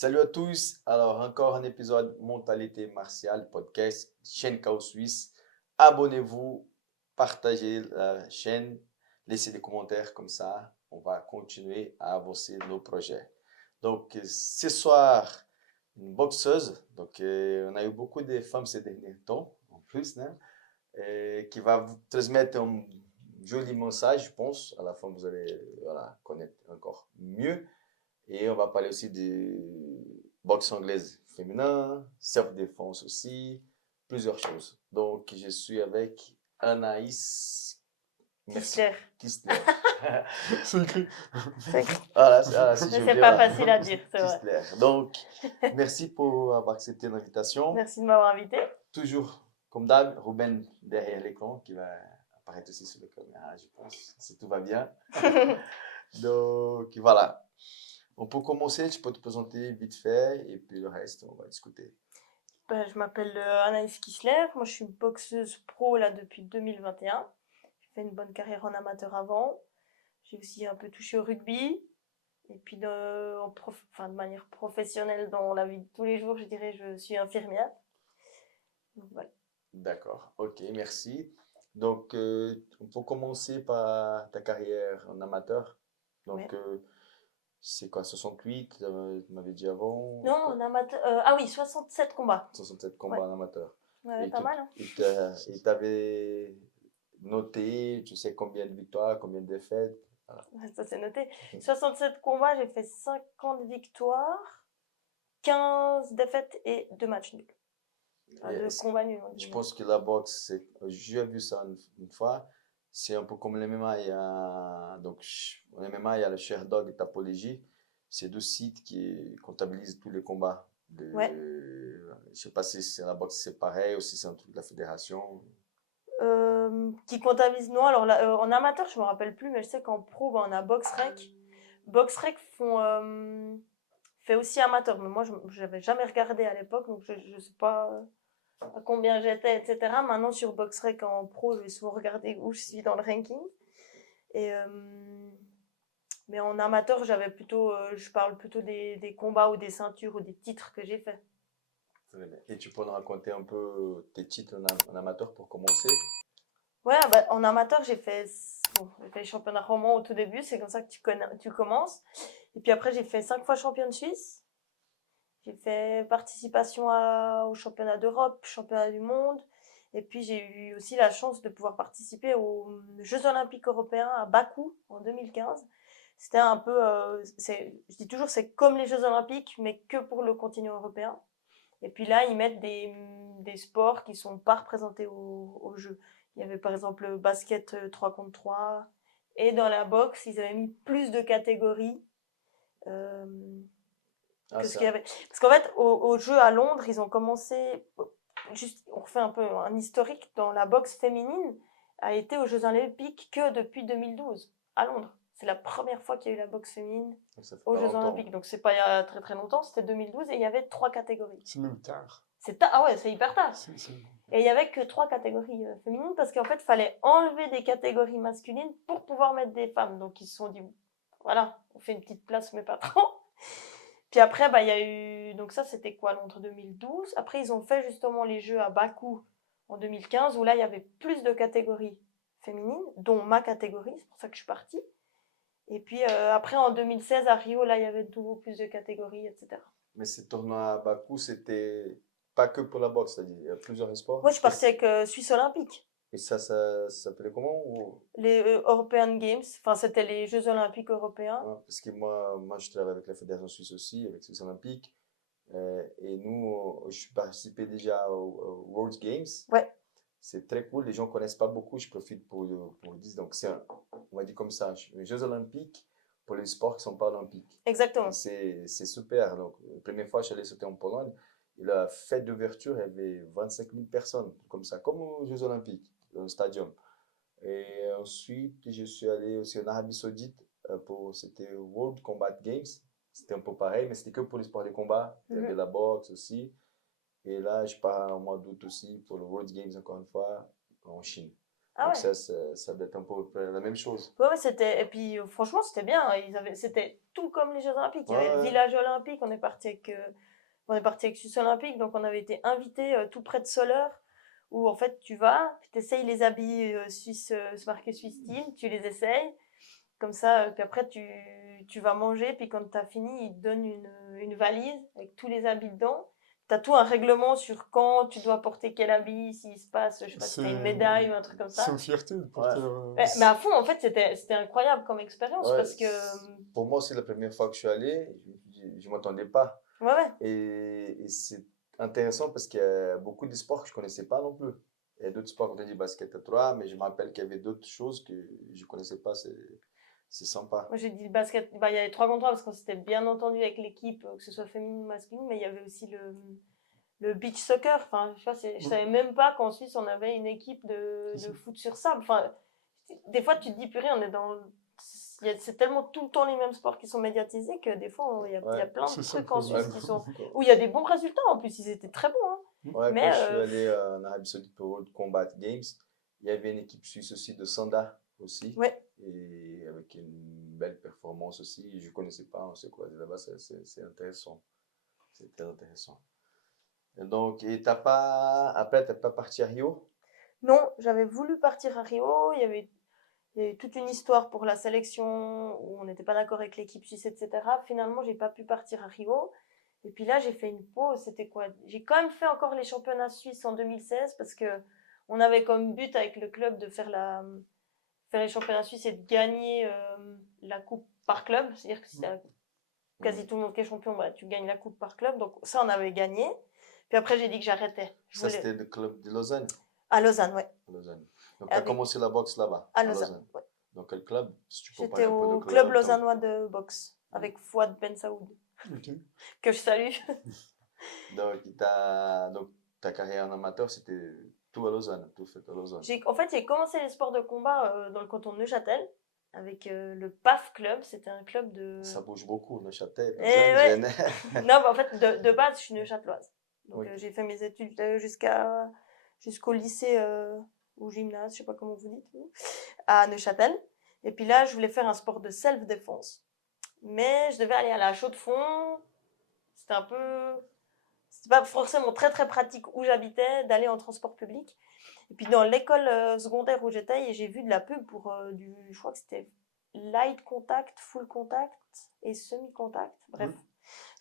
Salut à tous. Alors, encore un épisode Mentalité martiale, podcast, chaîne Chaos Suisse. Abonnez-vous, partagez la chaîne, laissez des commentaires comme ça. On va continuer à avancer nos projets. Donc, ce soir, une boxeuse. Donc, on a eu beaucoup de femmes ces derniers temps, en plus, hein, qui va vous transmettre un joli message, je pense. À la fin, vous allez voilà, connaître encore mieux. Et on va parler aussi de boxe anglaise féminin, self-défense aussi, plusieurs choses. Donc, je suis avec Anaïs. Merci. Kistler. Kistler. C'est écrit. Voilà, si Mais je c'est viens pas là. facile à dire, c'est vrai. Kistler. Donc, merci pour avoir accepté l'invitation. Merci de m'avoir invité. Toujours, comme d'hab, Ruben derrière l'écran qui va apparaître aussi sur la caméra, je pense, si tout va bien. Donc, voilà. On peut commencer, tu peux te présenter vite fait et puis le reste, on va discuter. Je m'appelle Anaïs Kistler. Moi, je suis boxeuse pro là depuis 2021. J'ai fait une bonne carrière en amateur avant. J'ai aussi un peu touché au rugby. Et puis, de manière professionnelle dans la vie de tous les jours, je dirais, je suis infirmière. Donc, voilà. D'accord, ok, merci. Donc, on peut commencer par ta carrière en amateur. Donc, Ouais. c'est quoi, 68, tu m'avais dit avant? Non, en amateur. Ah oui, 67 combats. 67 combats Ouais. en amateur. Ouais, Et pas mal. Hein. tu avais noté, tu sais combien de victoires, combien de défaites? Voilà. Ça, c'est noté. 67 combats, j'ai fait 50 victoires, 15 défaites et 2 matchs nuls. Enfin, 2 combats nuls. Je pense que la boxe, j'ai vu ça une fois, c'est un peu comme le MMA. Donc, en MMA, il y a le Sherdog et Tapology. C'est deux sites qui comptabilisent tous les combats. Ouais. Je sais pas si c'est la boxe, c'est pareil ou si c'est un truc de la fédération. Qui comptabilise, non. Alors là, en amateur, je me rappelle plus, mais je sais qu'en pro, on a BoxRec. BoxRec fait aussi amateur, mais moi, je n'avais jamais regardé à l'époque, donc je ne sais pas à combien j'étais, etc. Maintenant, sur BoxRec en pro, je vais souvent regarder où je suis dans le ranking. Et, mais en amateur, je parle plutôt des combats ou des ceintures ou des titres que j'ai fait. Et tu peux nous raconter un peu tes titres en amateur pour commencer? Ouais, en amateur, j'ai fait les championnats romans au tout début, c'est comme ça que tu commences. Et puis après, j'ai fait 5 fois championne suisse. J'ai fait participation au championnat d'Europe, championnat du monde. Et puis, j'ai eu aussi la chance de pouvoir participer aux Jeux Olympiques européens à Bakou en 2015. C'était un peu, je dis toujours, c'est comme les Jeux Olympiques, mais que pour le continent européen. Et puis là, ils mettent des sports qui ne sont pas représentés aux Jeux. Il y avait par exemple le basket 3 contre 3. Et dans la boxe, ils avaient mis plus de catégories que ce qu'il y avait. Parce qu'en fait, aux Jeux à Londres, ils ont commencé, on refait un peu un historique, dans la boxe féminine, a été aux Jeux Olympiques que depuis 2012, à Londres. C'est la première fois qu'il y a eu la boxe féminine aux Jeux Olympiques. Donc, c'est pas il y a très très longtemps, c'était 2012 et il y avait 3 catégories. C'est même tard. Ah ouais, c'est hyper tard. Et il y avait que 3 catégories féminines parce qu'en fait, il fallait enlever des catégories masculines pour pouvoir mettre des femmes. Donc, ils se sont dit, voilà, on fait une petite place, mais pas trop. Puis après, il y a eu. Donc, ça, c'était quoi, Londres 2012. Après, ils ont fait justement les Jeux à Bakou en 2015 où là, il y avait plus de catégories féminines, dont ma catégorie, c'est pour ça que je suis partie. Et puis après, en 2016, à Rio, là, il y avait de nouveau plus de catégories, etc. Mais ces tournois à Bakou, c'était pas que pour la boxe, c'est-à-dire il y a plusieurs sports. Moi, je suis partie avec Suisse Olympique. Et ça s'appelait comment ou... Les European Games, enfin, c'était les Jeux Olympiques européens. Ouais, parce que moi, je travaille avec la Fédération Suisse aussi, avec Suisse Olympique. Et nous, je suis participé déjà aux World Games. Ouais. C'est très cool, les gens ne connaissent pas beaucoup, je profite pour le dire. Donc, on va dire comme ça, les Jeux Olympiques pour les sports qui ne sont pas olympiques. Exactement. C'est super. Donc, la première fois, je suis allé sauter en Pologne. Et la fête d'ouverture, il y avait 25 000 personnes, comme ça, comme aux Jeux Olympiques, dans le stadium. Et ensuite, je suis allé aussi en Arabie Saoudite c'était World Combat Games. C'était un peu pareil, mais c'était que pour les sports de combat. Il y avait la boxe aussi. Et là, je pars au mois d'août aussi pour le World Games, encore une fois, en Chine. Ah Donc ouais. ça doit être un peu la même chose. Ouais, c'était. Et puis, franchement, c'était bien. C'était tout comme les Jeux Olympiques. Il y avait le Ouais, village olympique. On est parti avec Suisse Olympique. Donc, on avait été invités tout près de Soleure. Où, en fait, tu vas, tu essayes les habits Suisse, marqués Suisse Team. Tu les essayes. Comme ça. Puis après, tu vas manger. Puis, quand tu as fini, ils te donnent une valise avec tous les habits dedans. Tu as tout un règlement sur quand tu dois porter quel habit, s'il se passe, je sais pas si tu as une médaille ou un truc comme C'est ça. une fierté de ouais. porter. Ouais, mais à fond, en fait, c'était incroyable comme expérience Ouais, parce que. pour moi, c'est la première fois que je suis allé. Je ne m'attendais pas. Ouais, ouais. Et c'est intéressant parce qu'il y a beaucoup de sports que je ne connaissais pas non plus. Il y a d'autres sports, comme tu as dit, basket à 3, mais je me rappelle qu'il y avait d'autres choses que je ne connaissais pas. C'est sympa. Moi, j'ai dit le basket. Bah, il y avait 3 contre 3 parce qu'on s'était bien entendu avec l'équipe, que ce soit féminine ou masculine, mais il y avait aussi le beach soccer. Enfin, je sais pas, je savais même pas qu'en Suisse, on avait une équipe de foot sur sable. Enfin, des fois, tu te dis, purée, on est dans. C'est tellement tout le temps les mêmes sports qui sont médiatisés que des fois, il y a Ouais. plein de C'est ça le trucs en problème. Suisse qui sont. Où il y a des bons résultats en plus, ils étaient très bons. Hein. Ouais, Mais quand je suis allé en Arabie Saoudite pour World Combat Games, il y avait une équipe suisse aussi de Sanda aussi. ouais. Et avec une belle performance aussi. Je ne connaissais pas, on sait quoi. Là-bas, c'est intéressant. C'était intéressant. Et donc, après, tu n'es pas parti à Rio? Non, j'avais voulu partir à Rio. Il y avait toute une histoire pour la sélection où on n'était pas d'accord avec l'équipe suisse, etc. Finalement, j'ai pas pu partir à Rio. Et puis là, j'ai fait une pause. C'était quoi? J'ai quand même fait encore les championnats suisses en 2016 parce que on avait comme but avec le club de faire les championnats suisses et de gagner la coupe par club. C'est-à-dire que si t'as quasi tout le monde qui est champion, bah, tu gagnes la coupe par club. Donc ça, on avait gagné. Puis après, j'ai dit que j'arrêtais. Ça, c'était le club de Lausanne. À Lausanne, ouais. À Lausanne. Donc, tu as Avec... commencé la boxe là-bas, à à Lausanne. Lausanne. Ouais. Dans quel club? Si tu peux J'étais parler un peu de au club. club lausannois de boxe avec Fouad Ben Saoud, Ok. que je salue. Donc, ta carrière en amateur, c'était tout à Lausanne, tout fait à Lausanne. En fait, j'ai commencé les sports de combat dans le canton de Neuchâtel avec le PAF Club. C'était un club de. Ça bouge beaucoup, Neuchâtel, Et Lausanne, ouais. Genève. Non, mais en fait, de base, je suis neuchâteloise. Donc, Ok. j'ai fait mes études jusqu'au lycée ou gymnase, je sais pas comment vous dites, vous, à Neuchâtel. Et puis là, je voulais faire un sport de self-défense. Mais je devais aller à la chaux de fond. C'était pas forcément très très pratique où j'habitais d'aller en transport public. Et puis dans l'école secondaire où j'étais, j'ai vu de la pub pour je crois que c'était light contact, full contact et semi-contact. Bref,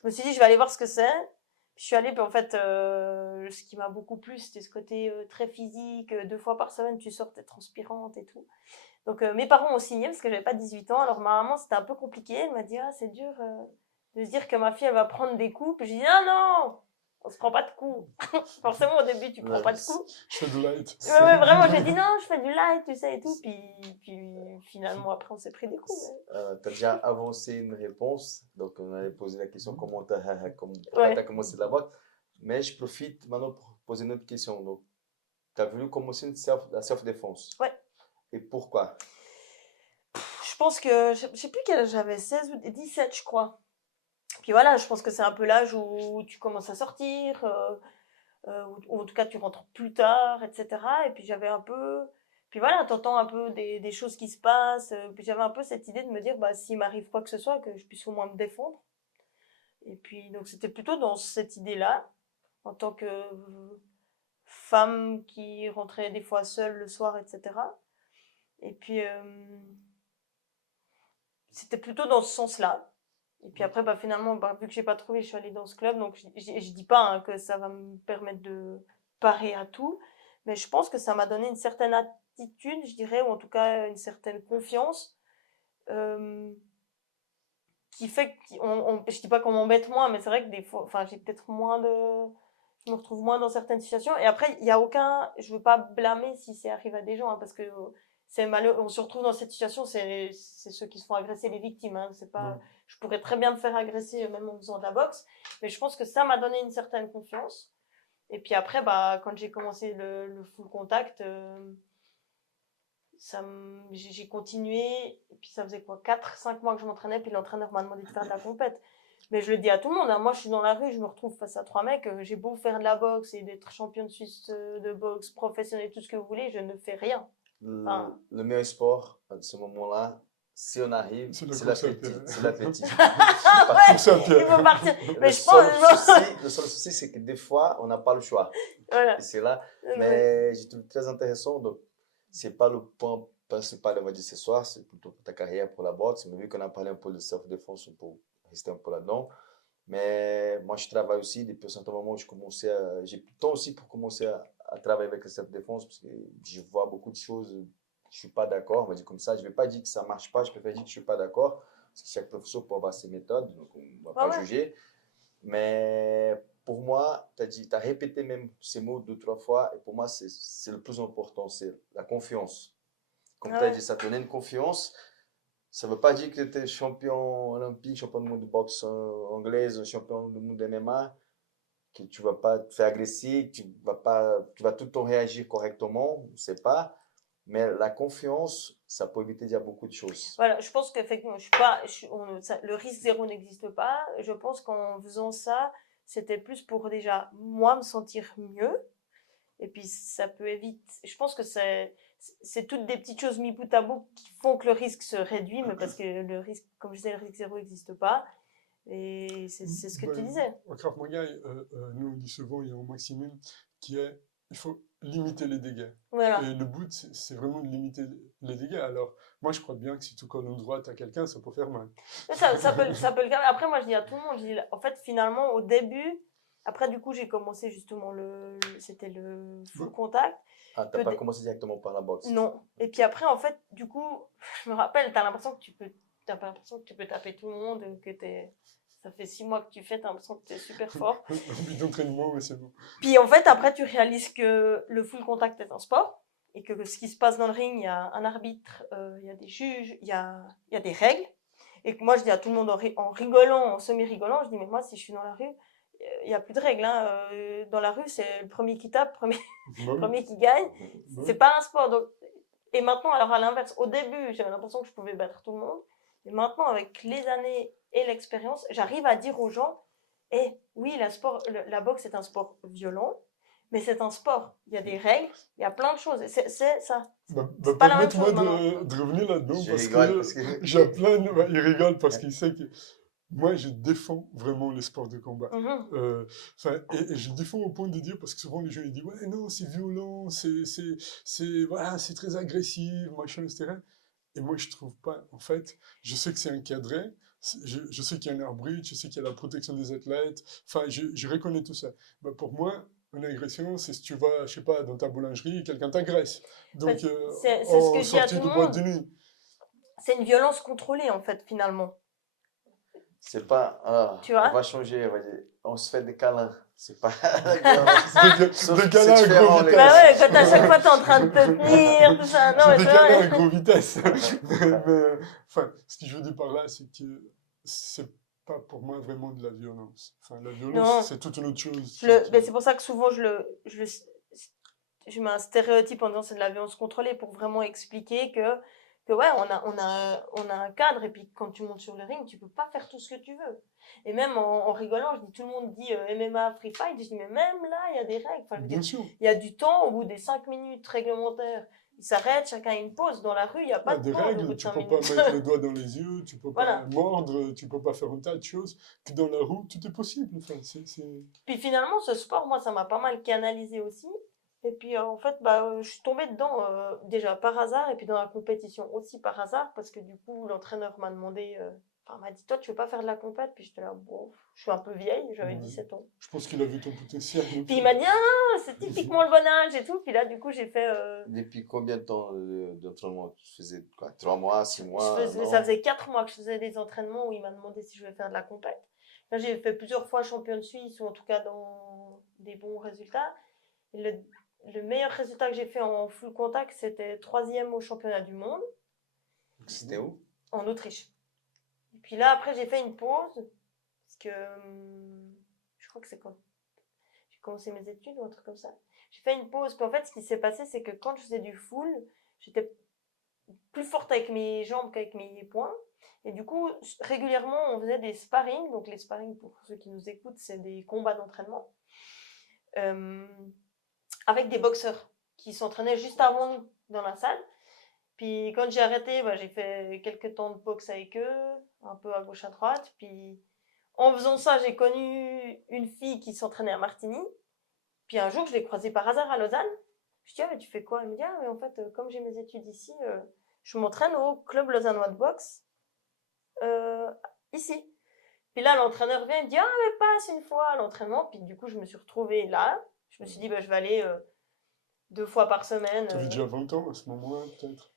je me suis dit je vais aller voir ce que c'est. Puis je suis allée, puis en fait, ce qui m'a beaucoup plu, c'était ce côté très physique. 2 fois par semaine, tu sors, t'es transpirante et tout. Donc mes parents ont signé parce que j'avais pas 18 ans. Alors ma maman, c'était un peu compliqué. Elle m'a dit ah c'est dur de se dire que ma fille elle va prendre des coups. Puis j'ai dit ah non, on se prend pas de coups. Forcément au début tu prends pas de coups. Je fais de light. Ouais, vraiment j'ai dit non, je fais du light, tu sais et tout. Puis finalement après on s'est pris des coups. Tu as déjà avancé une réponse. Donc, on avait posé la question pourquoi Ouais. tu as commencé la boxe. Mais je profite maintenant pour poser une autre question. Donc, tu as voulu commencer la self-défense. Ouais. Et pourquoi? Je pense que je sais plus quel âge j'avais, 16 ou 17 je crois. Puis voilà, je pense que c'est un peu l'âge où tu commences à sortir. Ou en tout cas tu rentres plus tard, etc. Et puis j'avais un peu, puis voilà, t'entends un peu des choses qui se passent. Puis j'avais un peu cette idée de me dire, bah s'il m'arrive quoi que ce soit, que je puisse au moins me défendre. Et puis donc c'était plutôt dans cette idée-là, en tant que femme qui rentrait des fois seule le soir, etc. Et puis c'était plutôt dans ce sens-là. Et puis après, bah, finalement, bah, vu que j'ai pas trouvé, je suis allée dans ce club. Donc, je dis pas hein, que ça va me permettre de parer à tout. Mais je pense que ça m'a donné une certaine attitude, je dirais, ou en tout cas une certaine confiance. Qui fait que, je dis pas qu'on m'embête moins, mais c'est vrai que des fois, enfin, j'ai peut-être moins de. Je me retrouve moins dans certaines situations. Et après, il y a aucun. Je veux pas blâmer si ça arrive à des gens, hein, parce que c'est malheureux. On se retrouve dans cette situation, c'est ceux qui se font agresser, les victimes. Hein, c'est pas. Je pourrais très bien me faire agresser même en faisant de la boxe, mais je pense que ça m'a donné une certaine confiance. Et puis après, bah, quand j'ai commencé le full contact, j'ai continué. Et puis ça faisait quoi, 4-5 mois que je m'entraînais, puis l'entraîneur m'a demandé de faire de la compète. Mais je le dis à tout le monde, hein, moi je suis dans la rue, je me retrouve face à 3 mecs, j'ai beau faire de la boxe et d'être championne suisse de boxe professionnelle, tout ce que vous voulez, je ne fais rien. le meilleur sport, à ce moment-là, si on arrive, C'est la c'est course à l'athlétisme. pied. C'est l'athlétisme. Ah ouais, Course à il pied. faut partir. Mais Le je pense. seul souci, c'est que des fois, on n'a pas le choix. Voilà. Et c'est là. Ouais. Mais je trouve très intéressant. Donc, c'est pas le point principal, on va dire, ce soir. C'est plutôt pour ta carrière, pour la boxe. Mais vu qu'on a parlé un peu de self-défense, on peut rester un peu là-dedans. Mais moi, je travaille aussi depuis un certain moment. J'ai plus de temps aussi pour commencer à travailler avec le self-défense parce que je vois beaucoup de choses. Je suis pas d'accord. On va dire comme ça. Je vais pas dire que ça marche pas. Je préfère dire que je suis pas d'accord. Parce que chaque professeur peut avoir ses méthodes. Donc, on va pas Ouais. juger. Mais pour moi, tu as répété même ces mots 2, 3 fois. Et pour moi, c'est le plus important. C'est la confiance. Comme tu as dit, ça te donne une confiance. Ça ne veut pas dire que tu es champion olympique, champion du monde de boxe anglaise, champion du monde de MMA, que tu ne vas pas te faire agresser, tu vas tout le temps réagir correctement, je ne sais pas. Mais la confiance, ça peut éviter déjà beaucoup de choses. Voilà, je pense qu'effectivement, le risque zéro n'existe pas. Je pense qu'en faisant ça, c'était plus pour déjà moi me sentir mieux. Et puis ça peut éviter. Je pense que c'est toutes des petites choses mis bout à bout qui font que le risque se réduit, mais parce que le risque, comme je disais, le risque zéro n'existe pas. Et c'est ce que tu disais. Au Krav Maga, nous on dit souvent, il y a un maximum il faut limiter les dégâts. Voilà. Et le but, c'est vraiment de limiter les dégâts. Alors, moi, je crois bien que si tu colles une droite à quelqu'un, ça peut faire mal. Ça peut le faire. Après, moi, je dis à tout le monde, je dis, en fait, finalement, au début, après, du coup, j'ai commencé justement c'était le full contact. Ah, t'as pas commencé directement par la boxe? Non. Et puis après, en fait, du coup, je me rappelle, t'as l'impression que tu peux taper tout le monde, ça fait 6 mois que tu fais, t'as l'impression que t'es super fort. Un but d'entraînement, mais c'est bon. Puis en fait, après, tu réalises que le full contact est un sport et que ce qui se passe dans le ring, il y a un arbitre, il y a des juges, il y a des règles. Et que moi, je dis à tout le monde en rigolant, en semi-rigolant, je dis, mais moi, si je suis dans la rue, il n'y a plus de règles. Hein. Dans la rue, c'est le premier qui tape, premier qui gagne. C'est pas un sport. Donc... Et maintenant, alors à l'inverse, au début, j'avais l'impression que je pouvais battre tout le monde. Et maintenant, avec les années et l'expérience, j'arrive à dire aux gens, oui, la boxe est un sport violent, mais c'est un sport. Il y a des règles, il y a plein de choses. C'est ça. Permets-moi de revenir là-dedans parce que j'ai plein de... Il rigole parce qu'il sait que moi, je défends vraiment les sports de combat. Et je défends au point de dire, parce que souvent les gens ils disent, ouais, non, c'est violent, c'est très agressif, machin, etc. Et moi, je trouve pas. En fait, je sais que c'est encadré, je sais qu'il y a un arbitre, je sais qu'il y a la protection des athlètes, enfin, je reconnais tout ça. Bah, pour moi, une agression, c'est si tu vas, je sais pas, dans ta boulangerie et quelqu'un t'agresse. Donc, c'est ce que je dis à tout le monde. De nuit. C'est une violence contrôlée, en fait, finalement. C'est pas. Tu vois? On va changer, on va dire. On se fait des câlins. C'est pas. Des câlins à gros vitesse. Bah ouais, quand à chaque fois t'es en train de te tenir, tout ça. Non, c'est des câlins à gros vitesse. mais, enfin, ce que je veux dire par là, c'est que c'est pas pour moi vraiment de la violence. Enfin, la violence, c'est toute une autre chose. Mais c'est pour ça que souvent je mets un stéréotype en disant c'est de la violence contrôlée pour vraiment expliquer que ouais, on a un cadre et puis quand tu montes sur le ring, tu peux pas faire tout ce que tu veux. Et même en rigolant, je dis, tout le monde dit MMA, free fight, je dis mais même là, il y a des règles. Enfin, bien sûr. Il y a du temps au bout des 5 minutes réglementaires. Ils s'arrêtent, chacun a une pause. Dans la rue, il n'y a pas de temps. Règles, tu ne peux pas mettre le doigt dans les yeux, tu ne peux pas mordre, tu ne peux pas faire un tas de choses. Que dans la rue, tout est possible. Enfin, Puis finalement, ce sport, moi, ça m'a pas mal canalisé aussi. Et puis en fait, je suis tombée dedans déjà par hasard et puis dans la compétition aussi par hasard parce que du coup, l'entraîneur m'a demandé, m'a dit, toi, tu veux pas faire de la compète? Puis j'étais là, bon, je suis un peu vieille, j'avais 17 ans. Je pense qu'il a vu ton potentiel. Puis il m'a dit, ah, c'est typiquement le bon âge et tout. Puis là, du coup, j'ai fait. Depuis combien de temps d'entraînement? Tu faisais quoi, 3 mois, 6 mois? Ça faisait 4 mois que je faisais des entraînements où il m'a demandé si je voulais faire de la compète. Là, j'ai fait plusieurs fois championne suisse ou en tout cas dans des bons résultats. Et le meilleur résultat que j'ai fait en full contact, c'était 3e au championnat du monde. C'était où? En Autriche. Et puis là, après, j'ai fait une pause. Parce que je crois que c'est quand j'ai commencé mes études ou un truc comme ça. J'ai fait une pause. Puis en fait, ce qui s'est passé, c'est que quand je faisais du full, j'étais plus forte avec mes jambes qu'avec mes poings. Et du coup, régulièrement, on faisait des sparring. Donc les sparring, pour ceux qui nous écoutent, c'est des combats d'entraînement. Avec des boxeurs qui s'entraînaient juste avant nous. dans la salle. Puis quand j'ai arrêté, j'ai fait quelques temps de boxe avec eux, un peu à gauche à droite. Puis en faisant ça, j'ai connu une fille qui s'entraînait à Martigny. Puis un jour, je l'ai croisée par hasard à Lausanne. Je dis, mais tu fais quoi? Elle me dit, mais en fait, comme j'ai mes études ici, je m'entraîne au club lausannois de boxe, ici. Puis là, l'entraîneur vient et me dit, mais passe une fois à l'entraînement. Puis du coup, je me suis retrouvée là. Je me suis dit, je vais aller 2 fois par semaine. Tu avais déjà 20 ans à ce moment-là, peut-être?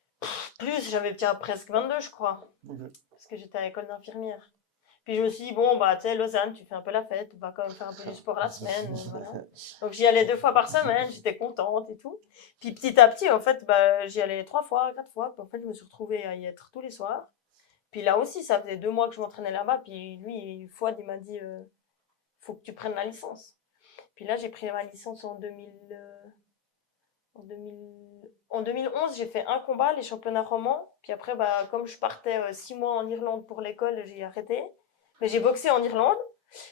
Plus, j'avais presque 22, je crois. Okay. Parce que j'étais à l'école d'infirmière. Puis je me suis dit, bon, tu sais, Lausanne, tu fais un peu la fête, on va quand même faire un peu du sport la semaine. Voilà. Donc j'y allais 2 fois par semaine, j'étais contente et tout. Puis petit à petit, en fait, j'y allais 3 fois, 4 fois. Puis en fait, je me suis retrouvée à y être tous les soirs. Puis là aussi, ça faisait 2 mois que je m'entraînais là-bas. Puis lui, Fouad, il m'a dit, faut que tu prennes la licence. Puis là, j'ai pris ma licence en 2011, j'ai fait un combat, les championnats romans. Puis après, comme je partais 6 mois en Irlande pour l'école, j'ai arrêté. Mais j'ai boxé en Irlande.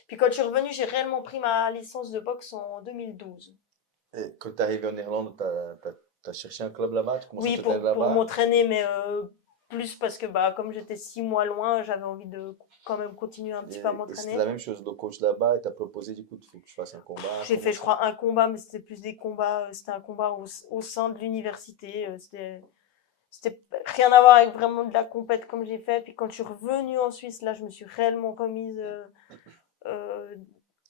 Puis quand je suis revenue, j'ai réellement pris ma licence de boxe en 2012. Et quand tu es arrivé en Irlande, tu as cherché un club là-bas? Oui, pour m'entraîner, mais plus parce que comme j'étais 6 mois loin, j'avais envie de quand même continuer un petit peu à m'entraîner. C'était la même chose, le coach là-bas, il t'a proposé du coup, il faut que je fasse un combat. J'ai fait, je crois, un combat, mais c'était plus des combats, c'était un combat au sein de l'université. C'était rien à voir avec vraiment de la compète comme j'ai fait. Puis quand je suis revenue en Suisse, là, je me suis réellement commise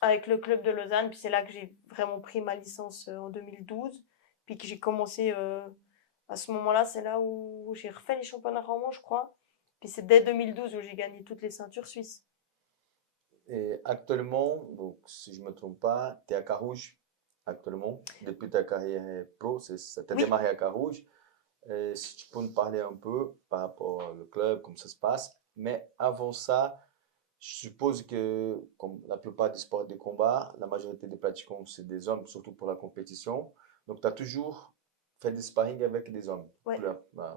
avec le club de Lausanne. Puis c'est là que j'ai vraiment pris ma licence en 2012. Puis que j'ai commencé à ce moment-là, c'est là où j'ai refait les championnats romans, je crois. Puis c'est dès 2012 où j'ai gagné toutes les ceintures suisses. Et actuellement, donc, si je ne me trompe pas, tu es à Carouge actuellement. Depuis ta carrière pro, ça t'a démarré à Carouge. Si tu peux nous parler un peu par rapport au club, comment ça se passe. Mais avant ça, je suppose que, comme la plupart des sports de combat, la majorité des pratiquants, c'est des hommes, surtout pour la compétition. Donc, tu as toujours fait des sparring avec des hommes. Ouais.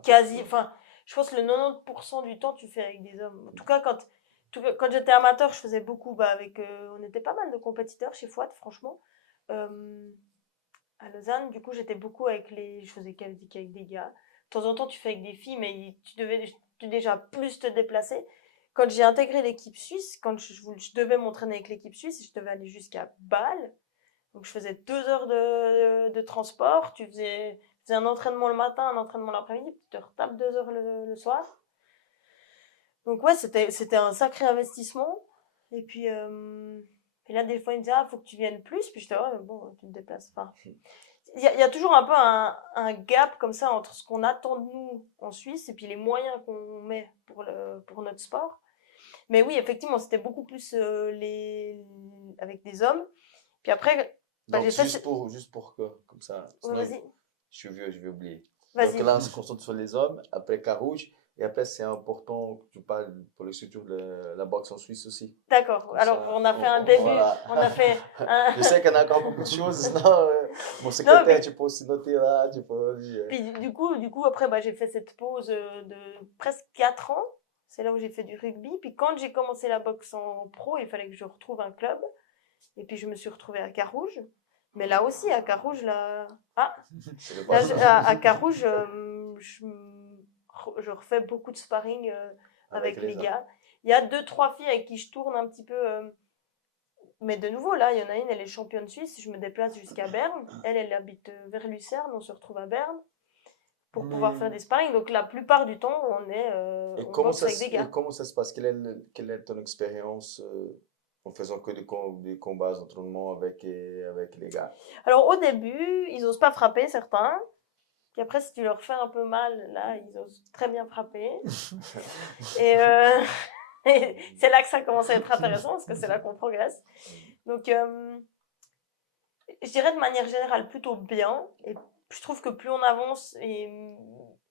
Quasi. Enfin, je pense que le 90% du temps, tu fais avec des hommes. En tout cas, quand j'étais amateur, je faisais beaucoup avec... on était pas mal de compétiteurs chez Fouad, franchement. À Lausanne, du coup, j'étais beaucoup je faisais qu'avec des gars. De temps en temps, tu fais avec des filles, mais tu devais déjà plus te déplacer. Quand j'ai intégré l'équipe suisse, quand je devais m'entraîner avec l'équipe suisse, je devais aller jusqu'à Bâle. Donc, je faisais 2 heures de transport. Tu faisais un entraînement le matin, un entraînement l'après-midi, puis tu te retapes 2 heures le soir. Donc, ouais, c'était un sacré investissement. Et puis... Et là, des fois, ils me disaient, faut que tu viennes plus. Puis j'étais, mais bon, tu me déplaces pas. Il y a toujours un peu un gap comme ça entre ce qu'on attend de nous en Suisse et puis les moyens qu'on met pour notre sport. Mais oui, effectivement, c'était beaucoup plus avec des hommes. Puis après, donc, juste pour que, comme ça, sinon, vas-y. Je suis vieux, je vais oublier. Vas-y. Donc là, on se concentre sur les hommes, après Carouge. Et après, c'est important que tu parles pour les structures de la boxe en Suisse aussi. D'accord. Alors, on a fait un début. Voilà. On a fait Je sais qu'on a encore beaucoup de choses. Sinon, mon secrétaire, tu peux aussi noter là. Tu peux dire. Puis du coup après, j'ai fait cette pause de presque 4 ans. C'est là où j'ai fait du rugby. Puis quand j'ai commencé la boxe en pro, il fallait que je retrouve un club. Et puis, je me suis retrouvée à Carouge. Mais là aussi, à Carouge, là... à Carouge, je refais beaucoup de sparring avec les gars. Il y a 2-3 filles avec qui je tourne un petit peu. Mais de nouveau, là, il y en a une, elle est championne suisse. Je me déplace jusqu'à Berne. Elle habite vers Lucerne. On se retrouve à Berne pour pouvoir faire des sparring. Donc, la plupart du temps, on boxe avec des gars. Et comment ça se passe? Quelle est ton expérience en faisant que des combats, d'entraînement avec les gars? Alors, au début, ils n'osent pas frapper, certains. Puis après, si tu leur fais un peu mal, là, ils osent très bien frapper. Et c'est là que ça commence à être intéressant, parce que c'est là qu'on progresse. Donc, je dirais de manière générale plutôt bien. Et je trouve que plus on avance, et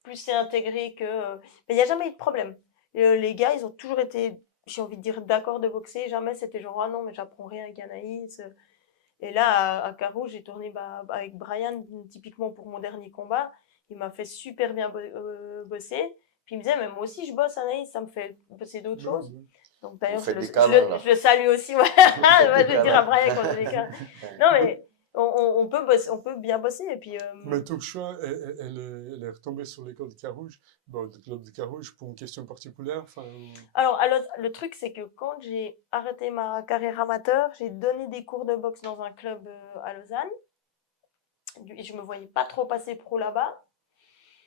plus c'est intégré que... Mais il n'y a jamais eu de problème. Les gars, ils ont toujours été, j'ai envie de dire, d'accord de boxer. Jamais c'était genre, ah non, mais j'apprends rien avec Anaïs. Et là, à Carouge, j'ai tourné avec Brian, typiquement pour mon dernier combat. Il m'a fait super bien bosser. Puis il me disait, mais moi aussi, je bosse, Anaïs, ça me fait bosser d'autres choses. Donc d'ailleurs, je le salue aussi. Ouais. Je vais dire à Brian quand j'ai des cas. Non, mais on peut bien bosser. Et puis, Mais ton choix, elle est retombée sur l'école de Carouge, le club de Carouge, pour une question particulière. Alors, le truc, c'est que quand j'ai arrêté ma carrière amateur, j'ai donné des cours de boxe dans un club à Lausanne. Et je me voyais pas trop passer pro là-bas.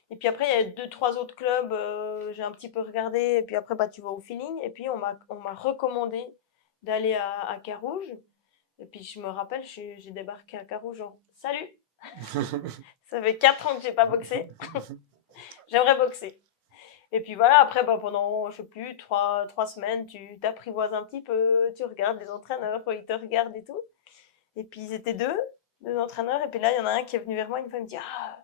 Et puis après, il y a 2-3 autres clubs, j'ai un petit peu regardé. Et puis après, tu vas au feeling. Et puis, on m'a recommandé d'aller à Carouge. Et puis, je me rappelle, j'ai débarqué à Carouge genre, salut! Ça fait 4 ans que j'ai pas boxé. J'aimerais boxer. Et puis voilà, après, pendant, je sais plus, 3 semaines, tu t'apprivoises un petit peu, tu regardes les entraîneurs, ils te regardent et tout. Et puis, ils étaient deux entraîneurs. Et puis là, il y en a un qui est venu vers moi, une fois, il me dit, ah,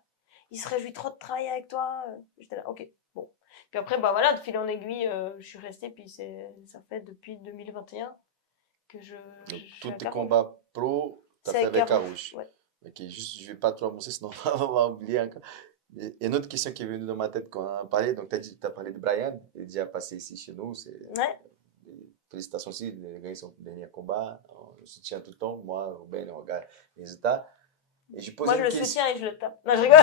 il se réjouit trop de travailler avec toi. J'étais là, ok, bon. Puis après, voilà, de fil en aiguille, je suis restée, puis ça fait depuis 2021 que Donc, je tous tes combats pro, tu as fait avec Carouge. Ouais. Ok, juste, je ne vais pas trop avancer, sinon on va oublier encore. Il y a une autre question qui est venue dans ma tête quand on a parlé. Donc, tu as parlé de Brian, il est déjà passé ici chez nous. Ouais. Félicitations aussi, il a gagné son dernier combat. On le soutient tout le temps. Moi, Ruben, on regarde les résultats. Et moi, je le soutiens et je le tape. Non, je rigole.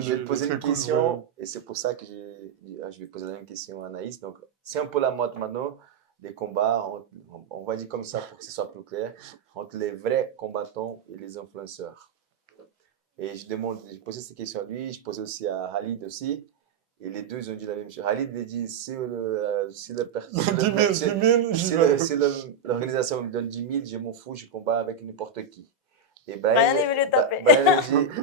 Je vais te poser une question, et c'est pour ça que je vais poser la même question à Anaïs. Donc, c'est un peu la mode maintenant, des combats, on va dire comme ça pour que ce soit plus clair, entre les vrais combattants et les influenceurs. Et je posais cette question à lui, je posais aussi à Khalid aussi. Et les deux, ils ont dit la même chose. Khalid a dit, si l'organisation me donne 10 000, je m'en fous, je combats avec n'importe qui. Et Brian, il veut le taper.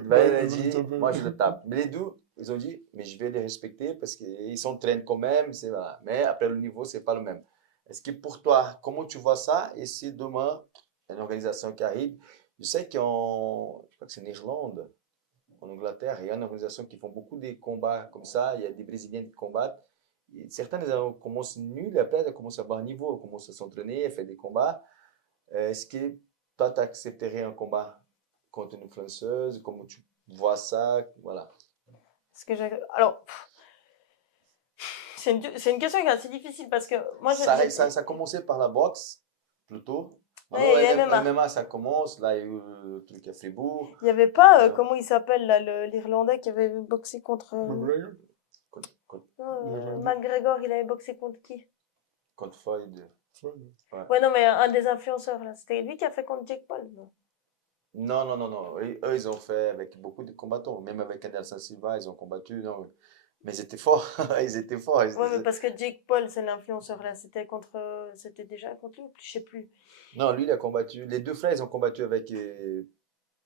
Brian a dit, moi je le tape. Mais les deux, ils ont dit, mais je vais les respecter parce qu'ils s'entraînent quand même. Voilà. Mais après, le niveau, c'est pas le même. Est-ce que pour toi, comment tu vois ça? Et si demain, il y a une organisation qui arrive, je sais je crois que c'est en Irlande, en Angleterre, il y a une organisation qui font beaucoup de combats comme ça. Il y a des Brésiliens qui combattent. Et certains commencent nuls, et après, ils commencent à avoir un niveau, ils commencent à s'entraîner, à faire des combats. Est-ce que toi, tu accepterais un combat contre une influenceuse? Comment tu vois ça? Voilà. Alors, c'est une question qui est assez difficile parce que moi, ça a commencé par la boxe, plutôt. Ouais, MMA, ça commence. Là, il y a eu le truc à Fribourg. Il n'y avait pas, comment il s'appelle, là, l'Irlandais qui avait boxé contre. McGregor McGregor, il avait boxé contre qui? Contre Floyd. Ouais, non, mais un des influenceurs, là. C'était lui qui a fait contre Jake Paul, non? Non. Eux, ils ont fait avec beaucoup de combattants. Même avec Anderson Silva, ils ont combattu. Non. Mais ils étaient forts. Ils étaient forts. Ouais, mais parce que Jake Paul, c'est l'influenceur, là. C'était déjà contre lui, je sais plus. Non, lui, il a combattu. Les deux frères, ils ont combattu avec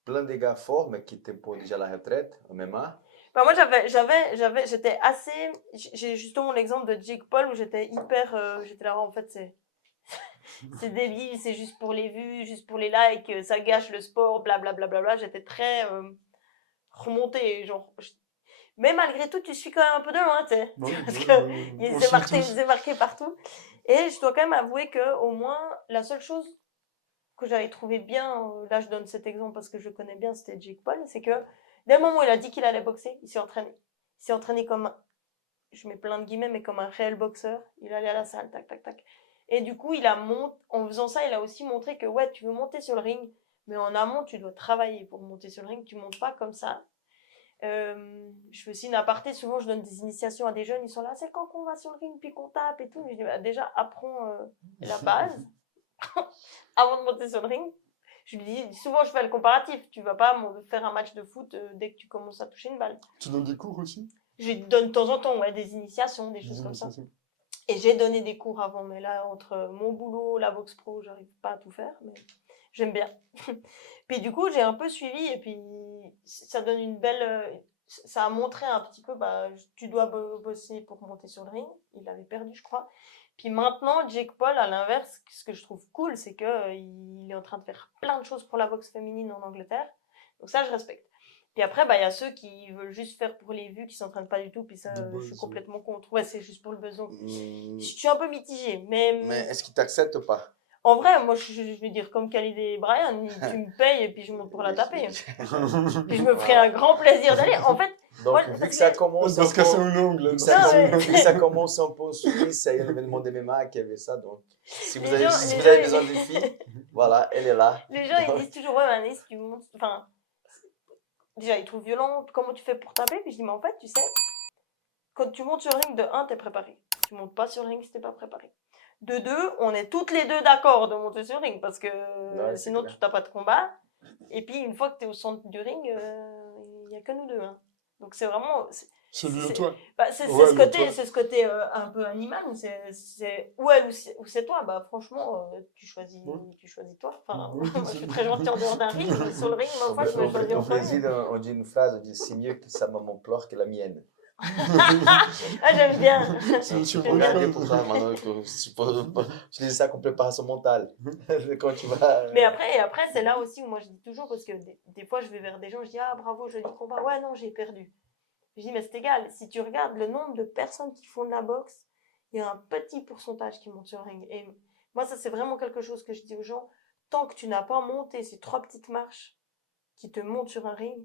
plein de gars forts, mais qui étaient pour déjà la retraite, en MMA. Moi, j'étais assez. J'ai justement l'exemple de Jake Paul où j'étais hyper. J'étais là, en fait, c'est débile, c'est juste pour les vues, juste pour les likes, ça gâche le sport, blablabla. Bla, bla, bla. J'étais très remontée, genre. Mais malgré tout, tu suis quand même un peu de loin, tu sais. Parce qu'il s'est marqué partout. Et je dois quand même avouer que, au moins, la seule chose que j'avais trouvé bien, là je donne cet exemple parce que je connais bien, c'était Jake Paul, c'est que dès le moment où il a dit qu'il allait boxer, il s'est entraîné. Il s'est entraîné comme, je mets plein de guillemets, mais comme un réel boxeur. Il allait à la salle, tac, tac, tac. Et du coup, en faisant ça, il a aussi montré que, ouais, tu veux monter sur le ring, mais en amont, tu dois travailler pour monter sur le ring. Tu montes pas comme ça. Je fais aussi une aparté, souvent je donne des initiations à des jeunes, ils sont là, c'est quand qu'on va sur le ring puis qu'on tape et tout. Je dis, déjà, apprends la base avant de monter sur le ring. Je lui dis, souvent je fais le comparatif, tu vas pas faire un match de foot dès que tu commences à toucher une balle. Tu donnes des cours aussi? Je donne de temps en temps, ouais, des initiations, des choses comme ça. Et j'ai donné des cours avant, mais là, entre mon boulot, la boxe pro, j'arrive pas à tout faire, mais j'aime bien. Puis du coup, j'ai un peu suivi et puis ça donne une belle... ça a montré un petit peu, tu dois bosser pour monter sur le ring. Il avait perdu, je crois. Puis maintenant, Jake Paul, à l'inverse, ce que je trouve cool, c'est qu'il est en train de faire plein de choses pour la boxe féminine en Angleterre. Donc ça, je respecte. Puis après, il y a ceux qui veulent juste faire pour les vues, qui s'entraînent pas du tout. Puis ça, je suis complètement contre. Ouais, c'est juste pour le besoin. Je suis un peu mitigée, mais est-ce qu'ils t'acceptent ou pas? En vrai, moi, je vais dire comme Khalid et Brian, tu me payes et puis je monte pour la taper. Puis je me ferai un grand plaisir d'aller. En fait, donc, moi, vu que ça commence parce que c'est un ongle. vu que ça commence un peu en Suisse, il y a l'événement des MMA qui avait ça. Donc, si vous avez besoin d'une fille, voilà, elle est là. Les gens, ils disent toujours, ouais, mais Anaïs, tu montes. Enfin, déjà, ils trouvent violent. Comment tu fais pour taper? Puis je dis, mais en fait, tu sais, quand tu montes sur le ring, de 1, t'es préparé. Tu montes pas sur le ring si t'es pas préparé. De 2, on est toutes les deux d'accord de monter sur le ring parce que sinon tu n'as pas de combat. Et puis une fois que tu es au centre du ring, il n'y a que nous deux. Hein. Donc c'est vraiment. C'est lui ou toi. C'est ce côté un peu animal. C'est ou elle ou c'est toi. Bah, franchement, tu choisis toi. Enfin, moi, je suis très gentille en dehors d'un ring. Mais sur le ring, moi, fois, je me choisis en premier. On dit une phrase, on dit c'est mieux que sa maman pleure que la mienne. Ah, j'aime bien. Regardez pour ça, maintenant, je dis ça comme préparation mentale. Quand tu vas... Mais après, c'est là aussi où moi je dis toujours, parce que des fois je vais vers des gens, je dis ah bravo, joli combat, ouais non, j'ai perdu. Je dis mais c'est égal, si tu regardes le nombre de personnes qui font de la boxe, il y a un petit pourcentage qui monte sur le ring. Et moi, ça c'est vraiment quelque chose que je dis aux gens, tant que tu n'as pas monté ces 3 petites marches qui te montent sur un ring,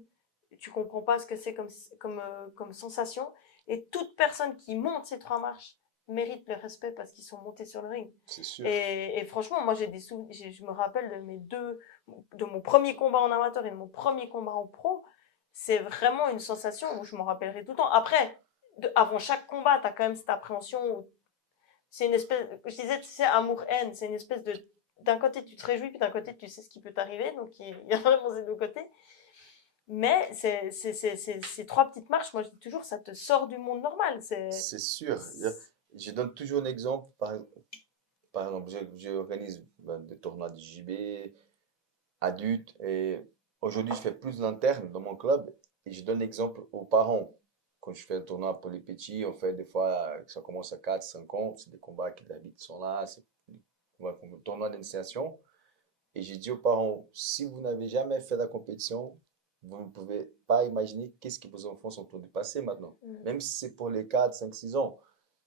tu comprends pas ce que c'est comme sensation. Et toute personne qui monte ces 3 marches mérite le respect parce qu'ils sont montés sur le ring. C'est sûr. Et franchement, moi j'ai des souvenirs, je me rappelle de mon premier combat en amateur et de mon premier combat en pro. C'est vraiment une sensation où je m'en rappellerai tout le temps. Après, avant chaque combat, tu as quand même cette appréhension. C'est une espèce, je disais, tu sais, amour-haine. C'est une espèce de, d'un côté tu te réjouis, puis d'un côté tu sais ce qui peut t'arriver. Donc il y a vraiment ces deux côtés. Mais ces 3 petites marches, moi je dis toujours, ça te sort du monde normal. C'est sûr. Je donne toujours un exemple. Par exemple, j'organise des tournois de JB, adultes, et aujourd'hui je fais plus d'interne dans mon club. Et je donne exemple aux parents. Quand je fais un tournoi pour les petits, on fait des fois, ça commence à 4, 5 ans, c'est des combats qui d'habitude sont là, c'est un tournoi d'initiation. Et j'ai dit aux parents, si vous n'avez jamais fait la compétition, vous ne pouvez pas imaginer qu'est-ce que vos enfants sont en train de passer maintenant. Même si c'est pour les 4, 5, 6 ans.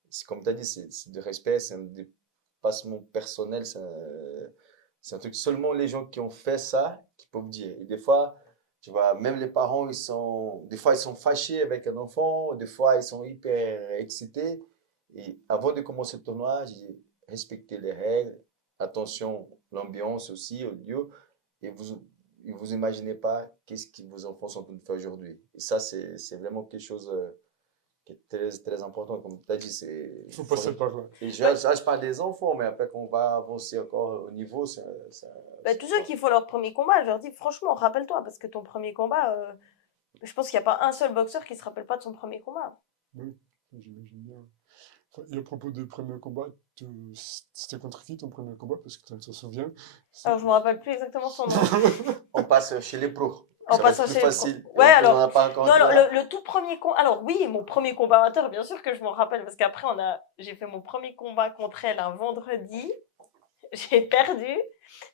C'est comme tu as dit, c'est de respect, c'est un dépassement personnel, c'est un truc seulement les gens qui ont fait ça qui peuvent dire. Et des fois, tu vois, même les parents, des fois ils sont fâchés avec un enfant, des fois ils sont hyper excités. Et avant de commencer le tournoi, j'ai dit, respectez les règles, attention, l'ambiance aussi, au lieu, et vous imaginez pas qu'est-ce que vos enfants sont en train de faire aujourd'hui. Et ça, c'est vraiment quelque chose qui est très, très important. Comme tu as dit, c'est... Il faut passer par là. Et je parle des enfants, mais après qu'on va avancer encore au niveau, tous ceux qui font leur premier combat, je leur dis franchement, rappelle-toi, parce que ton premier combat, je pense qu'il n'y a pas un seul boxeur qui ne se rappelle pas de son premier combat. Oui, j'imagine bien. Et à propos des premiers combats, c'était contre qui ton premier combat? Parce que tu te souviens. Alors, je ne me rappelle plus exactement son nom. On passe chez les pros. On passe chez les pros. Ouais, alors. Non, le tout premier combat. Alors, oui, mon premier combat amateur, bien sûr que je m'en rappelle, parce qu'après, j'ai fait mon premier combat contre elle un vendredi. J'ai perdu.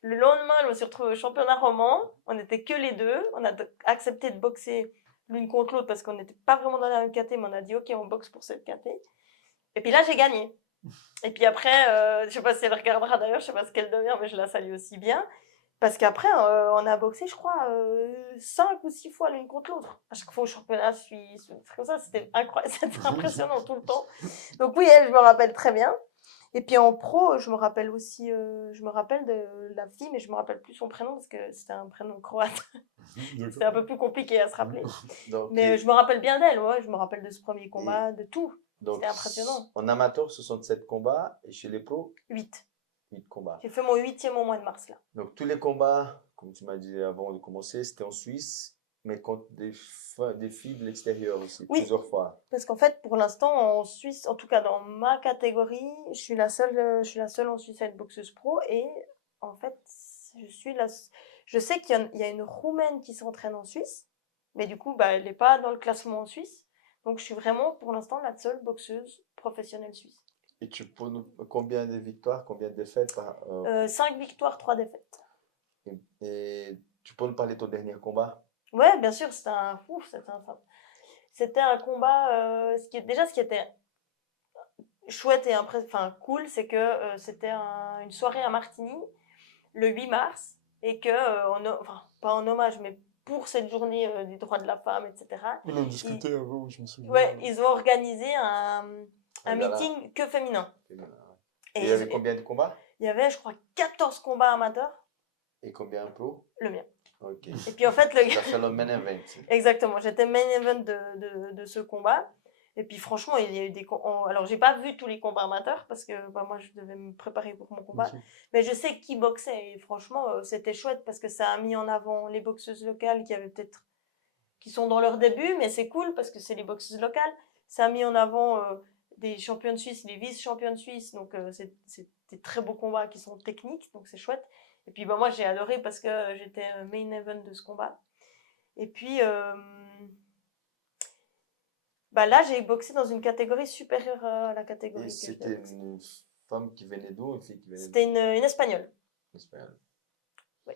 Le lendemain, je me suis retrouvée au championnat roman. On n'était que les deux. On a accepté de boxer l'une contre l'autre parce qu'on n'était pas vraiment dans la même caté, mais on a dit ok, on boxe pour cette caté. Et puis là, j'ai gagné. Et puis après, je sais pas si elle regardera d'ailleurs, je sais pas ce qu'elle devient, mais je la salue aussi bien. Parce qu'après, on a boxé, je crois, 5 ou 6 fois l'une contre l'autre. À chaque fois au championnat suisse, comme ça, c'était incroyable, c'était impressionnant tout le temps. Donc oui, elle, je me rappelle très bien. Et puis en pro, je me rappelle aussi, je me rappelle de la fille, mais je me rappelle plus son prénom parce que c'était un prénom croate. C'était un peu plus compliqué à se rappeler. Donc, mais je me rappelle bien d'elle, ouais, je me rappelle de ce premier combat, de tout. C'était impressionnant. En amateur, 67 combats, et chez les pros 8 combats. J'ai fait mon 8e au mois de mars là. Donc tous les combats, comme tu m'as dit avant de commencer, c'était en Suisse, mais contre des filles de l'extérieur aussi, oui, plusieurs fois. Parce qu'en fait, pour l'instant, en Suisse, en tout cas dans ma catégorie, je suis la seule en Suisse à être boxeuse pro. Et en fait, je sais qu'il y a une Roumaine qui s'entraîne en Suisse, mais du coup, elle n'est pas dans le classement en Suisse. Donc, je suis vraiment, pour l'instant, la seule boxeuse professionnelle suisse. Et tu peux nous... Combien de victoires, combien de défaites 5 victoires, 3 défaites. Et tu peux nous parler de ton dernier combat? Ouais, bien sûr, c'était un combat, ce qui était chouette et cool, c'est que c'était une soirée à Martigny le 8 mars et que, pas en hommage, mais pour cette journée des droits de la femme, etc. On en discutait avant, je me souviens. Ouais, ils ont organisé un meeting que féminin. Et il y avait combien de combats? Il y avait, je crois, 14 combats amateurs. Et combien pro? Le mien. Ok. Et puis en fait, ça fait le main event. Exactement, j'étais main event de ce combat. Et puis franchement, il y a eu des alors j'ai pas vu tous les combats amateurs parce que moi je devais me préparer pour mon combat, mais je sais qui boxait et franchement c'était chouette parce que ça a mis en avant les boxeuses locales qui sont dans leur début, mais c'est cool parce que c'est les boxeuses locales. Ça a mis en avant des championnes suisses, des vice-championnes suisses, donc c'est des très beaux combats qui sont techniques, donc c'est chouette. Et puis moi j'ai adoré parce que j'étais main event de ce combat. Et puis là, j'ai boxé dans une catégorie supérieure à la catégorie. Et c'était une femme qui venait d'où? Une fille qui venait d'où? C'était une Espagnole. Une Espagnole. Oui.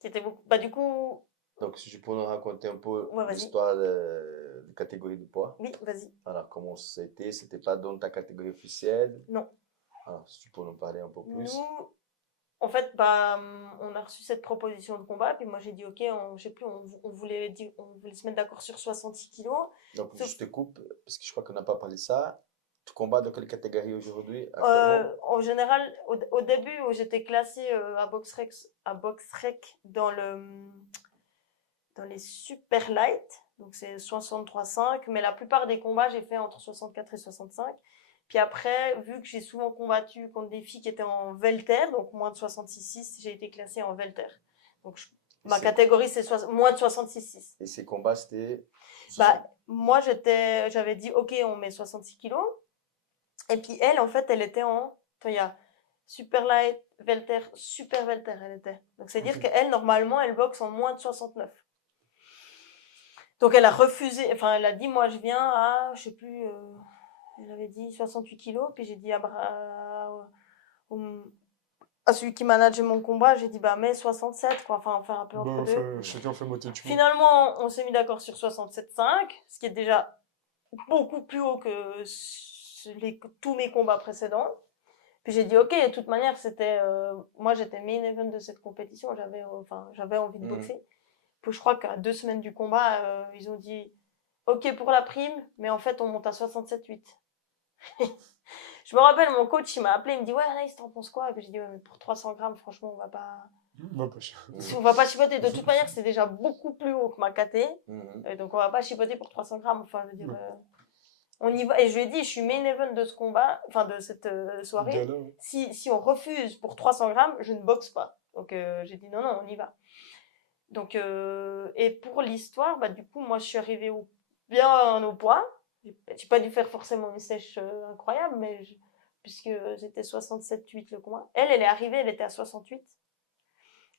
Qui était beaucoup. Du coup. Donc, si je peux nous raconter un peu l'histoire de catégorie de poids. Oui, vas-y. Alors, comment c'était? C'était pas dans ta catégorie officielle? Non. Alors, si tu peux nous parler un peu plus. Nous, en fait, on a reçu cette proposition de combat, puis moi j'ai dit ok, je sais plus, on voulait se mettre d'accord sur 66 kilos. Donc, je te coupe, parce que je crois qu'on n'a pas parlé de ça. Tu combats dans quelle catégorie aujourd'hui? En général, au début, où j'étais classée à BoxRec dans les super light, donc c'est 63,5, mais la plupart des combats, j'ai fait entre 64 et 65. Puis après, vu que j'ai souvent combattu contre des filles qui étaient en welter, donc moins de 66,6, j'ai été classée en welter. Donc ma catégorie, c'est moins de 66,6. Et ces combats, c'était... Moi, j'avais dit, ok, on met 66 kilos. Et puis elle, en fait, elle était il y a super light, welter, super welter, elle était. Donc c'est-à-dire qu'elle, normalement, elle boxe en moins de 69. Donc elle a refusé, elle a dit, moi je viens à, je sais plus, elle avait dit 68 kilos, puis j'ai dit à celui qui manageait mon combat, j'ai dit, mets 67, quoi, on fait un peu entre deux. Chacun fait moitié de chemin. Finalement, on s'est mis d'accord sur 67,5, ce qui est déjà beaucoup plus haut que tous mes combats précédents. Puis j'ai dit, ok, de toute manière, moi j'étais main event de cette compétition, j'avais envie de boxer. Puis je crois qu'à 2 semaines du combat, ils ont dit, ok pour la prime, mais en fait on monte à 67,8. Je me rappelle, mon coach, il m'a appelé, il me dit, ouais, Anaïs, t'en penses quoi? Et puis j'ai dit, ouais, mais pour 300 grammes, franchement, on va pas chipoter. De toute manière, c'est déjà beaucoup plus haut que ma KT. Donc on va pas chipoter pour 300 grammes. Enfin, je veux dire, on y va. Et je lui ai dit, je suis main event de ce combat, de cette soirée. Si on refuse pour 300 grammes, je ne boxe pas. Donc j'ai dit, non, on y va. Donc, et pour l'histoire, du coup, moi, je suis arrivée bien au poids. J'ai pas dû faire forcément une sèche incroyable, mais puisque c'était 67,8 le combat. Elle est arrivée, elle était à 68.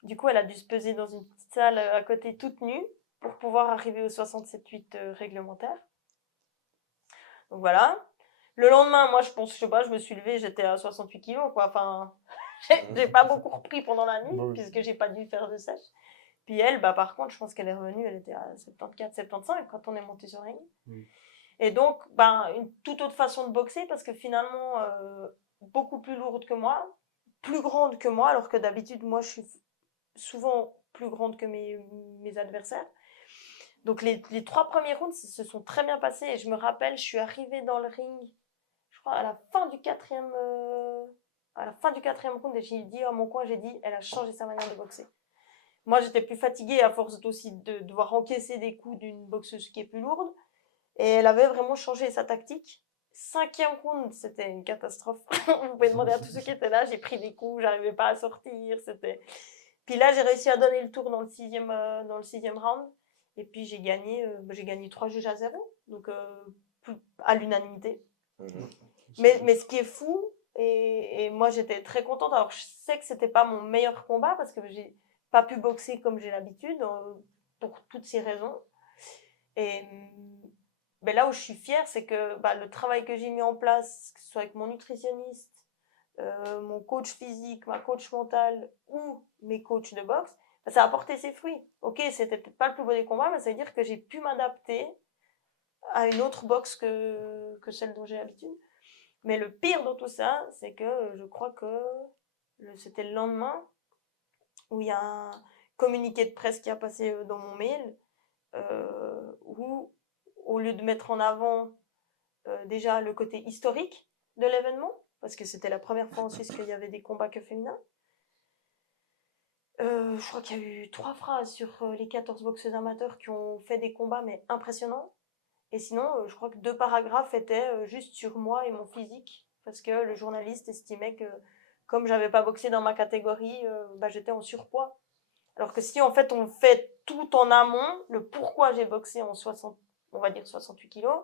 Du coup, elle a dû se peser dans une petite salle à côté toute nue pour pouvoir arriver au 67,8 réglementaire. Donc voilà. Le lendemain, moi, je me suis levée, j'étais à 68 kilos, quoi. Enfin, j'ai pas beaucoup repris pendant la nuit, puisque j'ai pas dû faire de sèche. Puis elle, par contre, je pense qu'elle est revenue, elle était à 74, 75 quand on est monté sur ring. Et donc, une toute autre façon de boxer, parce que finalement, beaucoup plus lourde que moi, plus grande que moi, alors que d'habitude, moi, je suis souvent plus grande que mes adversaires. Donc, les 3 premiers rounds se sont très bien passés. Et je me rappelle, je suis arrivée dans le ring, je crois, à la fin du 4e round, et j'ai dit à mon coin, elle a changé sa manière de boxer. Moi, j'étais plus fatiguée à force aussi de devoir encaisser des coups d'une boxeuse qui est plus lourde. Et elle avait vraiment changé sa tactique. 5e round, c'était une catastrophe. Vous pouvez demander à tous ceux qui étaient là. J'ai pris des coups, j'arrivais pas à sortir. Puis là, j'ai réussi à donner le tour dans le 6e round. Et puis, j'ai gagné 3 juges à 0. Donc, à l'unanimité. Mais ce qui est fou, et moi, j'étais très contente. Alors, je sais que c'était pas mon meilleur combat parce que j'ai pas pu boxer comme j'ai l'habitude, pour toutes ces raisons. Et là où je suis fière, c'est que le travail que j'ai mis en place, que ce soit avec mon nutritionniste, mon coach physique, ma coach mentale ou mes coachs de boxe, ça a apporté ses fruits. Ok, c'était peut-être pas le plus beau des combats, mais ça veut dire que j'ai pu m'adapter à une autre boxe que celle dont j'ai l'habitude. Mais le pire dans tout ça, c'est que je crois que c'était le lendemain où il y a un communiqué de presse qui a passé dans mon mail où, au lieu de mettre en avant déjà le côté historique de l'événement, parce que c'était la première fois en Suisse qu'il y avait des combats que féminins, je crois qu'il y a eu 3 phrases sur les 14 boxeurs amateurs qui ont fait des combats, mais impressionnants. Et sinon, je crois que 2 paragraphes étaient juste sur moi et mon physique, parce que le journaliste estimait que, comme j'avais pas boxé dans ma catégorie, j'étais en surpoids. Alors que si, en fait, on fait tout en amont, le pourquoi j'ai boxé en 68 kilos,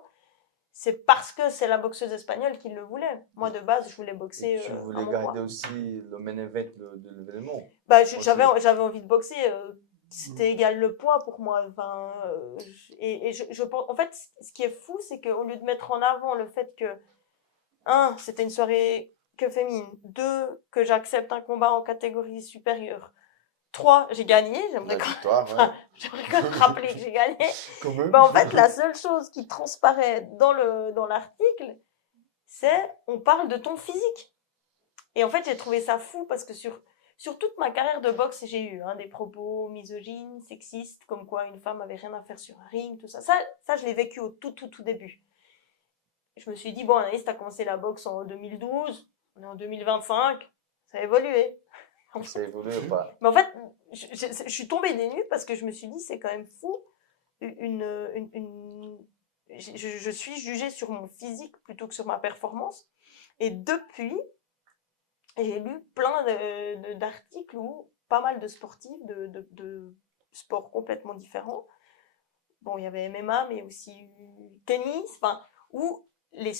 c'est parce que c'est la boxeuse espagnole qui le voulait. Moi, de base, je voulais boxer tu à voulais mon garder poids. aussi le main event de l'événement. J'avais envie de boxer. C'était égal le poids pour moi. Enfin, je pense. En fait, ce qui est fou, c'est qu'au lieu de mettre en avant le fait que, 1, c'était une soirée que féminine. 2, que j'accepte un combat en catégorie supérieure. 3, j'ai gagné. J'aimerais quand même rappeler que j'ai gagné. En fait, la seule chose qui transparaît dans l'article, c'est on parle de ton physique. Et en fait, j'ai trouvé ça fou parce que sur toute ma carrière de boxe, j'ai eu des propos misogynes, sexistes, comme quoi une femme avait rien à faire sur un ring, tout ça. Ça, je l'ai vécu au tout début. Je me suis dit, bon, Anaïs, t'as commencé la boxe en 2012, on est en 2025, ça a évolué. Ça a évolué ou pas? Mais en fait, je suis tombée des nues parce que je me suis dit, c'est quand même fou. Je suis jugée sur mon physique plutôt que sur ma performance. Et depuis, j'ai lu plein d'articles où pas mal de sportifs de sports complètement différents. Bon, il y avait MMA, mais aussi tennis, où les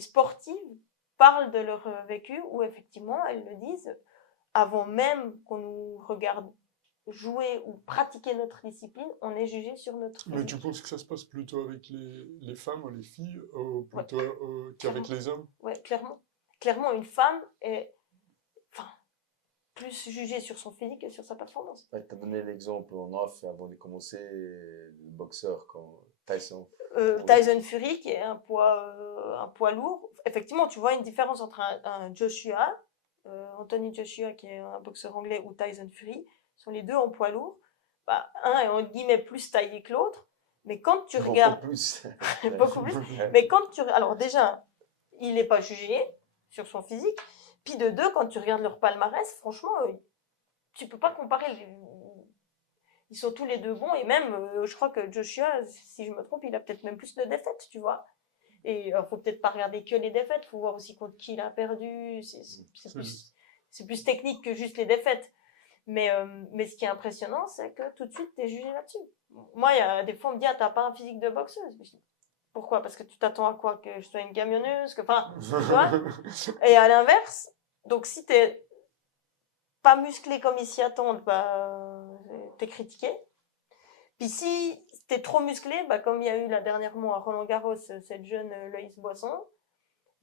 sportives parlent de leur vécu, où effectivement, elles le disent, avant même qu'on nous regarde jouer ou pratiquer notre discipline, on est jugé sur notre physique. Mais tu penses que ça se passe plutôt avec les femmes ou les filles, plutôt qu'avec les hommes? Oui, clairement. Clairement, une femme est plus jugée sur son physique que sur sa performance. Ouais, tu as donné l'exemple en off avant de commencer, le boxeur, Tyson. Tyson Fury, qui est un poids lourd. Effectivement, tu vois une différence entre un Joshua, Anthony Joshua, qui est un boxeur anglais, ou Tyson Fury, sont les deux en poids lourd. Un est en guillemets plus taillé que l'autre, mais quand tu regardes... Beaucoup plus. Mais quand tu... Alors déjà, il n'est pas jugé sur son physique. Puis de 2, quand tu regardes leur palmarès, franchement, tu peux pas comparer. Ils sont tous les deux bons. Et même, je crois que Joshua, si je me trompe, il a peut-être même plus de défaites, tu vois. Et il faut peut-être pas regarder que les défaites. Il faut voir aussi contre qui il a perdu. C'est plus technique que juste les défaites. Mais ce qui est impressionnant, c'est que tout de suite, tu es jugé là-dessus. Moi, il y a des fois, on me dit, t'as pas un physique de boxeuse. Je dis, pourquoi? Parce que tu t'attends à quoi? Que je sois une camionneuse? Tu vois? Et à l'inverse, donc si t'es pas musclé comme ils s'y attendent, t'es critiqué. Puis si t'es trop musclé, comme il y a eu là dernièrement à Roland-Garros, cette jeune Loïs Boisson,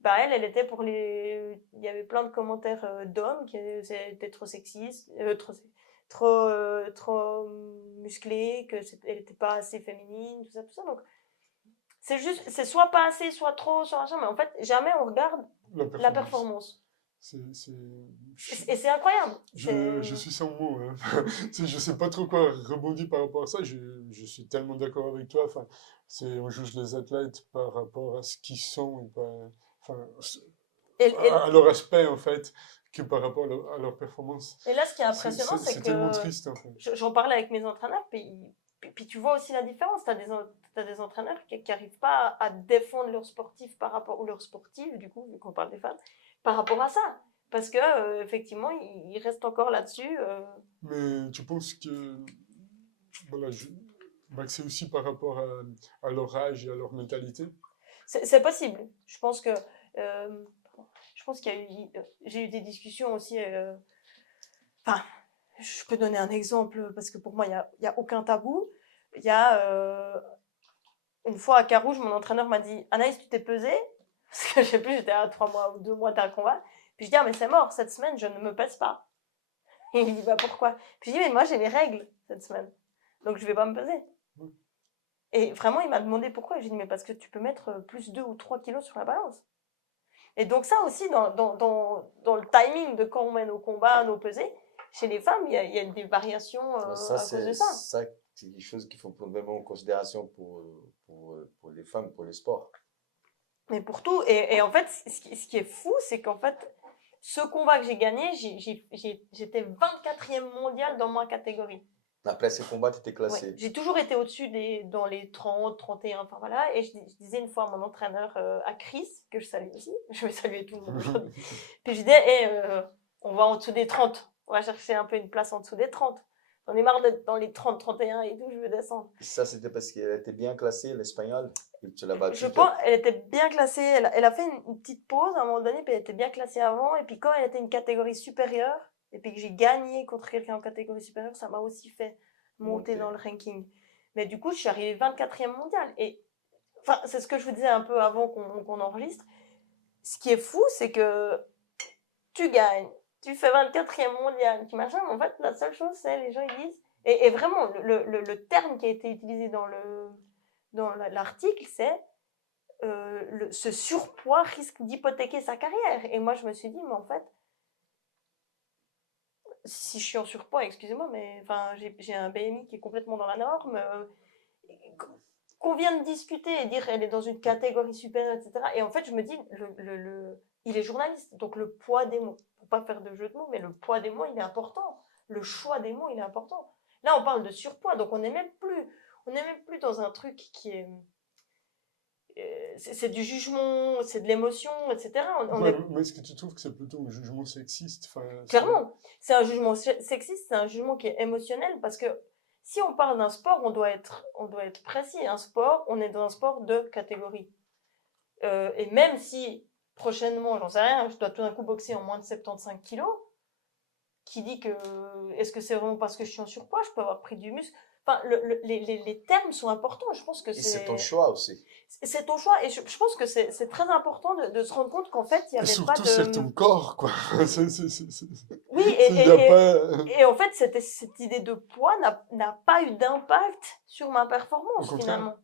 elle était pour les... Il y avait plein de commentaires d'hommes qui étaient trop sexistes, trop musclée, qu'elle n'était pas assez féminine, tout ça. Donc, c'est soit pas assez, soit trop, soit machin, mais en fait, jamais on regarde la performance. Et c'est incroyable. Je suis sans mots. Hein. Je sais pas trop quoi rebondir par rapport à ça. Je suis tellement d'accord avec toi. On juge les athlètes par rapport à ce qu'ils sont, à leur aspect, en fait, que par rapport à leur performance. Et là, ce qui est impressionnant, c'est que... C'est tellement triste, en fait. J'en parlais avec mes entraîneurs, puis tu vois aussi la différence. Tu as des entraîneurs qui n'arrivent pas à défendre leurs sportifs par rapport, ou leurs sportives, du coup, vu qu'on parle des femmes, par rapport à ça. Parce que effectivement, ils restent encore là-dessus. Mais tu penses que c'est aussi par rapport à leur âge et à leur mentalité? C'est possible. Je pense qu'il y a eu... J'ai eu des discussions aussi... je peux donner un exemple, parce que pour moi, il n'y a aucun tabou. Il y a... une fois à Carouge, mon entraîneur m'a dit « Anaïs, tu t'es pesée ?» Parce que je sais plus, j'étais à 3 mois ou 2 mois d'un combat. Puis je dis « Ah, mais c'est mort, cette semaine, je ne me pèse pas. » Et il me dit « Pourquoi ?» Puis je dis « Mais moi, j'ai les règles cette semaine. Donc, je ne vais pas me peser. » Et vraiment, il m'a demandé pourquoi. J'ai dit « Mais parce que tu peux mettre plus 2 ou 3 kilos sur la balance. » Et donc ça aussi, dans le timing de quand on mène au combat, nos pesées, chez les femmes, il y a des variations à cause de ça. Ça, c'est quelque chose qu'il faut prendre vraiment en considération pour les femmes, pour les sports. Mais pour tout. Et en fait, ce qui est fou, c'est qu'en fait, ce combat que j'ai gagné, j'étais 24e mondial dans ma catégorie. Après ces combats, tu étais classé. Ouais. J'ai toujours été au-dessus dans les 30, 31, enfin voilà. Et je disais une fois à mon entraîneur, à Chris, que je salue aussi, je vais saluer tout le monde aujourd'hui. Puis je disais, on va en dessous des 30. On va chercher un peu une place en dessous des 30. J'en ai marre d'être dans les 30, 31 et tout, je veux descendre. Ça, c'était parce qu'elle était bien classée, l'Espagnole, et tu l'as battue. Je pense qu'elle était bien classée. Elle a fait une petite pause à un moment donné, puis elle était bien classée avant. Et puis quand elle était une catégorie supérieure, et puis que j'ai gagné contre quelqu'un en catégorie supérieure, ça m'a aussi fait monter dans le ranking. Mais du coup, je suis arrivée 24e mondiale. Et enfin, c'est ce que je vous disais un peu avant qu'on enregistre. Ce qui est fou, c'est que tu gagnes, tu fais 24e mondial, tu machin, mais en fait, la seule chose, c'est les gens ils disent, et vraiment, le terme qui a été utilisé dans l'article, c'est ce surpoids risque d'hypothéquer sa carrière. Et moi, je me suis dit, mais en fait, si je suis en surpoids, excusez-moi, mais enfin, j'ai un BMI qui est complètement dans la norme, qu'on vient de discuter et dire elle est dans une catégorie supérieure, etc. Et en fait, je me dis, il est journaliste, donc le poids des mots, pour pas faire de jeu de mots, mais le poids des mots, il est important. Le choix des mots, il est important. Là, on parle de surpoids, donc on n'est même plus dans un truc qui est... c'est du jugement, c'est de l'émotion, etc. Mais est-ce que tu trouves que c'est plutôt un jugement sexiste? Clairement, c'est un jugement sexiste, c'est un jugement qui est émotionnel, parce que si on parle d'un sport, on doit être précis. Un sport, on est dans un sport de catégorie. Et même si prochainement, j'en sais rien, je dois tout d'un coup boxer en moins de 75 kilos, qui dit que est-ce que c'est vraiment parce que je suis en surpoids, je peux avoir pris du muscle. Enfin, les termes sont importants. Je pense que c'est ton choix aussi. C'est ton choix, et je pense que c'est très important de se rendre compte qu'en fait, il n'y avait surtout, pas de... c'est ton corps, quoi. Oui, et en fait, cette idée de poids n'a pas eu d'impact sur ma performance, finalement.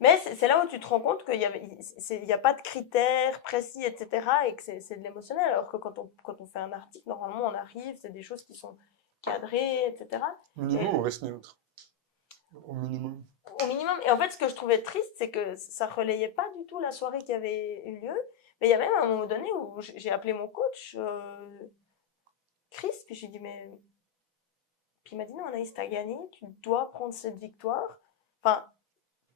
Mais c'est là où tu te rends compte qu'il n'y a pas de critères précis, etc., et que c'est de l'émotionnel. Alors que quand on fait un article, normalement, on arrive, c'est des choses qui sont cadrées, etc. Au minimum, on reste neutre. Au minimum. Au minimum. Et en fait, ce que je trouvais triste, c'est que ça relayait pas du tout la soirée qui avait eu lieu. Mais il y a même un moment donné où j'ai appelé mon coach, Chris, puis j'ai dit, mais... Puis il m'a dit, non, Anaïs, t'as gagné, tu dois prendre cette victoire. Enfin...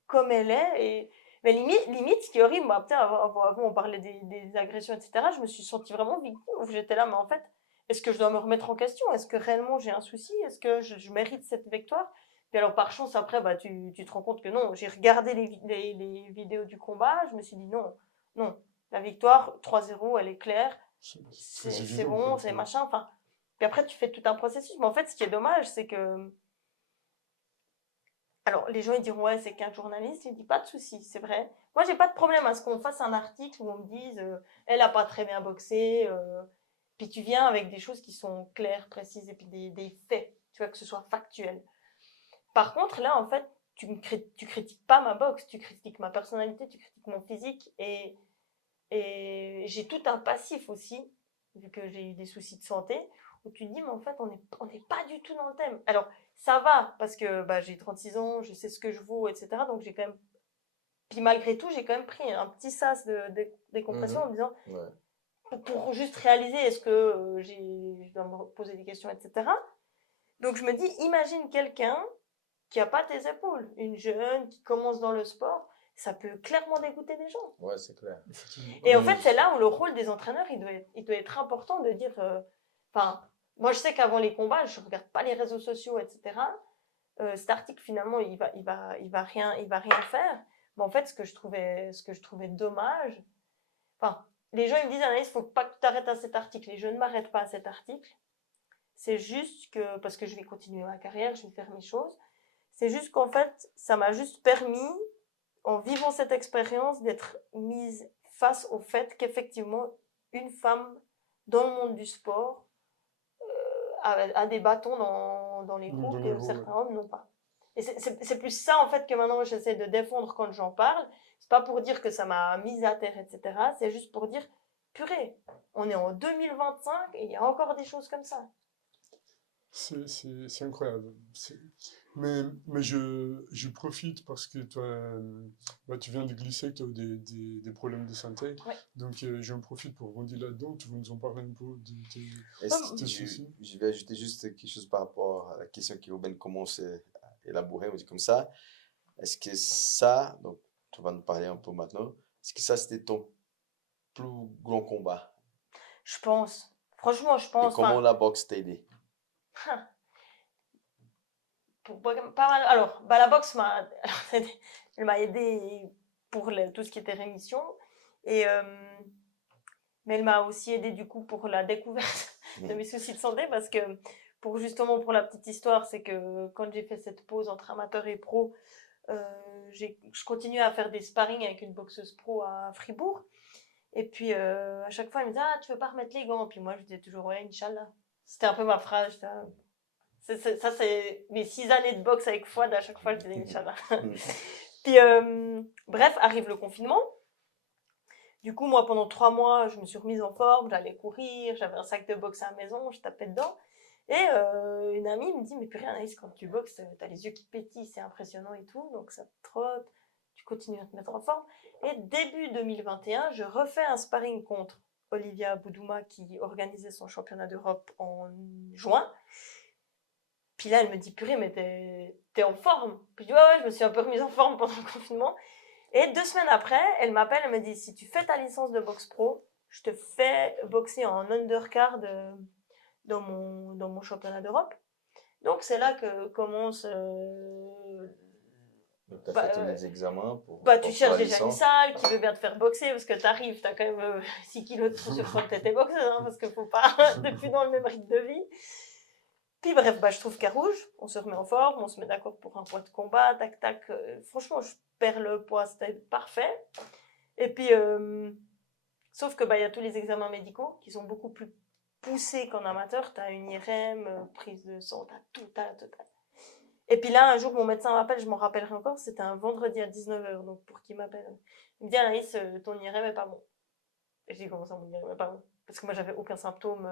comme elle est. Mais limite, ce qui est horrible, moi, avant on parlait des agressions, etc., je me suis sentie vraiment victime, où j'étais là, mais en fait, est-ce que je dois me remettre en question? Est-ce que réellement j'ai un souci? Est-ce que je mérite cette victoire? Puis alors, par chance, après, bah, tu te rends compte que non, j'ai regardé les vidéos du combat, je me suis dit non, la victoire, 3-0, elle est claire, c'est bon, c'est machin, enfin. Puis après, tu fais tout un processus, mais en fait, ce qui est dommage, c'est que... Alors, les gens, ils diront, ouais, c'est qu'un journaliste. Je dis, pas de souci, c'est vrai. Moi, j'ai pas de problème à ce qu'on fasse un article où on me dise, elle a pas très bien boxé. Puis tu viens avec des choses qui sont claires, précises, et puis des faits. Tu vois, que ce soit factuel. Par contre, là, en fait, tu critiques pas ma boxe, tu critiques ma personnalité, tu critiques mon physique. Et j'ai tout un passif aussi, vu que j'ai eu des soucis de santé, où tu te dis, mais en fait, on n'est pas du tout dans le thème. Alors, ça va, parce que bah, j'ai 36 ans, je sais ce que je vaux, etc. Donc, j'ai quand même... Puis malgré tout, j'ai quand même pris un petit sas de décompression en me disant, pour juste réaliser, est-ce que je dois me poser des questions, etc. Donc, je me dis, imagine quelqu'un qui n'a pas tes épaules, une jeune qui commence dans le sport, ça peut clairement dégoûter des gens. Ouais, c'est clair. Et en fait, c'est là où le rôle des entraîneurs, il doit être important de dire... moi, je sais qu'avant les combats, je regarde pas les réseaux sociaux, etc. Cet article, finalement, il va rien faire. Mais en fait, ce que je trouvais dommage... Enfin, les gens, ils me disent, Anaïs, il faut pas que tu t'arrêtes à cet article. Et je ne m'arrête pas à cet article. C'est juste que... Parce que je vais continuer ma carrière, je vais faire mes choses. C'est juste qu'en fait, ça m'a juste permis, en vivant cette expérience, d'être mise face au fait qu'effectivement, une femme dans le monde du sport a des bâtons dans les roues que certains hommes n'ont pas. Et c'est plus ça, en fait, que maintenant j'essaie de défendre quand j'en parle. C'est pas pour dire que ça m'a mise à terre, etc. C'est juste pour dire, purée, on est en 2025 et il y a encore des choses comme ça. C'est incroyable. Mais je profite parce que toi, tu viens de glisser que tu as des problèmes de santé. Ouais. Donc, j'en profite pour rebondir là-dedans. Tu veux nous en parler un peu de tes soucis? Je vais ajouter juste quelque chose par rapport à la question qui Ruben commence à élaborer, on dit comme ça. Est-ce que ça, donc tu vas nous parler un peu maintenant, est-ce que ça c'était ton plus grand combat? Je pense. Franchement, je pense. Et comment la boxe t'a aidé? Pas mal. Alors, la boxe elle m'a aidé pour tout ce qui était rémission. Mais elle m'a aussi aidé du coup pour la découverte de mes soucis de santé parce que pour la petite histoire, c'est que quand j'ai fait cette pause entre amateur et pro, je continuais à faire des sparring avec une boxeuse pro à Fribourg. Et puis à chaque fois, elle me disait « Ah, tu veux pas remettre les gants ?» Puis moi, je disais toujours « Ouais, Inch'Allah ». C'était un peu ma phrase. Ça, c'est mes 6 années de boxe avec Fouad. À chaque fois, je disais « Inch'Allah ». Puis bref, arrive le confinement. Du coup, moi, pendant 3 mois, je me suis remise en forme, j'allais courir, j'avais un sac de boxe à la maison, je tapais dedans. Et une amie me dit « Mais purée, Anaïs, quand tu boxes, t'as les yeux qui pétillent, c'est impressionnant et tout, donc ça te trotte, tu continues à te mettre en forme. » Et début 2021, je refais un sparring contre Olivia Boudouma qui organisait son championnat d'Europe en juin. Puis là, elle me dit « Purée, mais t'es en forme ?» Puis je dis « Ouais, je me suis un peu remise en forme pendant le confinement. » Et 2 semaines après, elle m'appelle, elle me dit « Si tu fais ta licence de boxe pro, je te fais boxer en undercard dans mon championnat d'Europe. » Donc c'est là que commence... Donc, tu as fait tous les examens pour tu cherches déjà une salle qui veut bien te faire boxer parce que t'arrives, t'as quand même 6 kilos de trop sur toi que t'étais boxeuse, hein, parce qu'il faut pas, t'es plus dans le même rythme de vie. Puis bref, je trouve Carouge, on se remet en forme, on se met d'accord pour un poids de combat, tac tac. Franchement, je perds le poids, c'était parfait. Et puis, sauf que il y a tous les examens médicaux qui sont beaucoup plus poussés qu'en amateur. T'as une IRM, prise de sang, t'as tout, t'as la totale. Et puis là, un jour, mon médecin m'appelle, je m'en rappellerai encore, c'était un vendredi à 19h, donc pour qu'il m'appelle. Il me dit « Anaïs, ton IRM est pas bon. » Et je dis « Comment ça, mon IRM est pas bon ?» Parce que moi, j'avais aucun symptôme.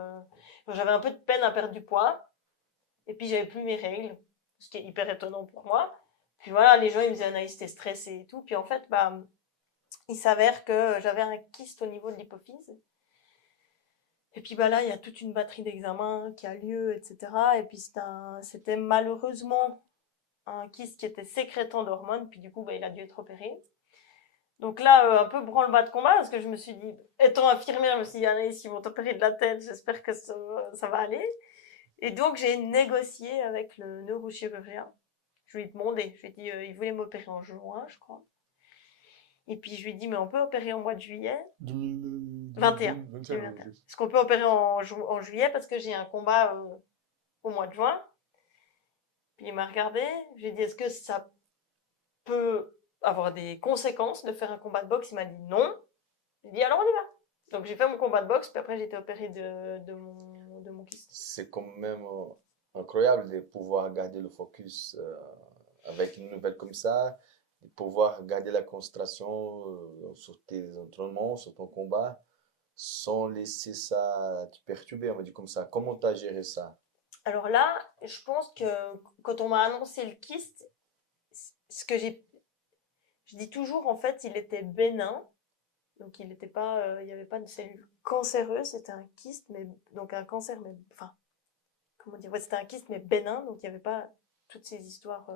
J'avais un peu de peine à perdre du poids. Et puis, j'avais plus mes règles, ce qui est hyper étonnant pour moi. Puis voilà, les gens, ils me disaient « Anaïs, t'es stressée et tout. » Puis en fait, il s'avère que j'avais un kyste au niveau de l'hypophyse. Et puis là, il y a toute une batterie d'examens qui a lieu, etc. Et puis c'était malheureusement un kyste qui était sécrétant d'hormones. Puis du coup, il a dû être opéré. Donc là, un peu branle-bas de combat, parce que je me suis dit, étant infirmière, je me suis dit, Anaïs, ils vont t'opérer de la tête, j'espère que ça va aller. Et donc, j'ai négocié avec le neurochirurgien. Je lui ai demandé, je lui ai dit, il voulait m'opérer en juin, je crois. Et puis, je lui ai dit, mais on peut opérer au mois de juillet 2021. Est-ce qu'on peut opérer en juillet parce que j'ai un combat au mois de juin? Puis il m'a regardé, j'ai dit, est-ce que ça peut avoir des conséquences de faire un combat de boxe? Il m'a dit non. J'ai dit, alors on y va. Donc j'ai fait mon combat de boxe, puis après j'ai été opérée de mon kyste. C'est quand même incroyable de pouvoir garder le focus avec une nouvelle comme ça, de pouvoir garder la concentration sur tes entraînements, sur ton combat, sans laisser ça te perturber, on va dire comme ça. Comment tu as géré ça? Alors là, je pense que quand on m'a annoncé le kyste, je dis toujours, en fait, il était bénin. Donc il n'y avait pas de cellules cancéreuses, c'était un kyste, mais donc un cancer, mais enfin, comment dire, c'était un kyste mais bénin, donc il n'y avait pas toutes ces histoires.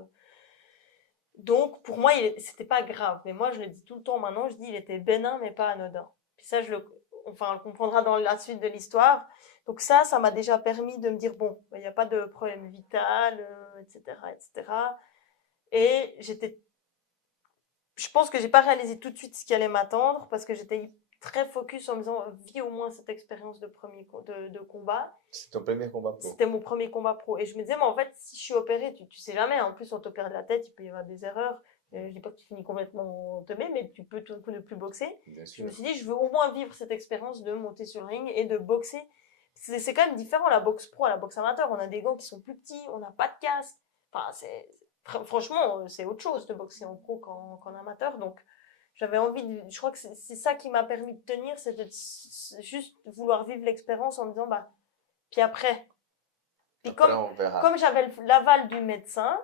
Donc pour moi, c'était pas grave, mais moi je le dis tout le temps maintenant, je dis il était bénin mais pas anodin. Puis ça, on le comprendra dans la suite de l'histoire. Donc ça m'a déjà permis de me dire bon, il n'y a pas de problème vital, etc., etc. Et je pense que j'ai pas réalisé tout de suite ce qui allait m'attendre parce que j'étais très focus en me disant vis au moins cette expérience de combat. C'était ton premier combat pro? C'était mon premier combat pro. Et je me disais, mais en fait, si je suis opérée, tu sais jamais. En plus, on t'opère de la tête, il peut y avoir des erreurs. Je dis pas que tu finis complètement teubé, mais tu peux tout d'un coup ne plus boxer. Je me suis dit, je veux au moins vivre cette expérience de monter sur le ring et de boxer. C'est quand même différent la boxe pro à la boxe amateur. On a des gants qui sont plus petits, on n'a pas de casque. Enfin, franchement, c'est autre chose de boxer en pro qu'en amateur. Donc, j'avais envie je crois que c'est ça qui m'a permis de tenir, c'était juste vouloir vivre l'expérience en me disant, bah, puis après. Puis comme j'avais l'aval du médecin,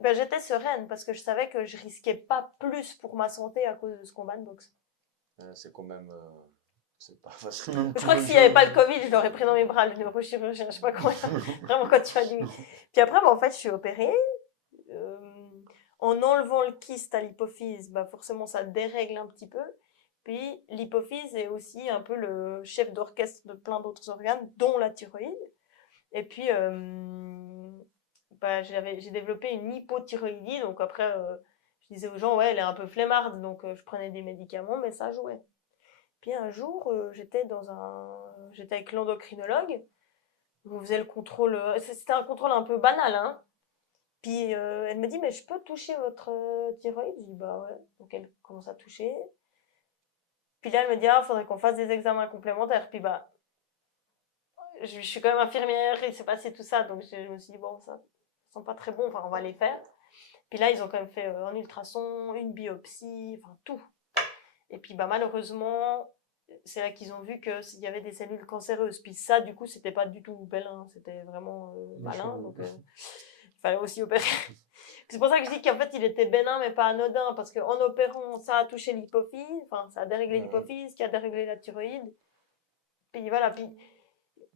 ben, j'étais sereine parce que je savais que je risquais pas plus pour ma santé à cause de ce combat de boxe. C'est quand même... c'est pas facile. Je crois que s'il n'y avait pas le Covid, je l'aurais pris dans mes bras, le neurochirurgien, je sais pas comment. Vraiment, quand tu as dit. Puis après, ben, en fait, je suis opérée. En enlevant le kyste à l'hypophyse, bah forcément, ça dérègle un petit peu. Puis l'hypophyse est aussi un peu le chef d'orchestre de plein d'autres organes, dont la thyroïde. Et puis, bah, j'ai développé une hypothyroïdie. Donc après, je disais aux gens, ouais, elle est un peu flemmarde. Donc je prenais des médicaments, mais ça jouait. Puis un jour, j'étais avec l'endocrinologue. On faisait le contrôle. C'était un contrôle un peu banal, hein. Puis elle me dit, mais je peux toucher votre thyroïde? Je dis, bah ouais. Donc elle commence à toucher. Puis là, elle me dit, ah, faudrait qu'on fasse des examens complémentaires. Puis bah, je suis quand même infirmière, il s'est passé tout ça. Donc je me suis dit, bon, ça sent pas très bon, enfin, on va les faire. Puis là, ils ont quand même fait un ultrason, une biopsie, enfin, tout. Et puis bah, malheureusement, c'est là qu'ils ont vu qu'il y avait des cellules cancéreuses. Puis ça, du coup, c'était pas du tout bénin, c'était vraiment malin. Donc il fallait aussi opérer. C'est pour ça que je dis qu'en fait, il était bénin, mais pas anodin, parce qu'en opérant, ça a touché l'hypophyse, enfin, ça a déréglé l'hypophyse, qui a déréglé la thyroïde. Puis voilà, puis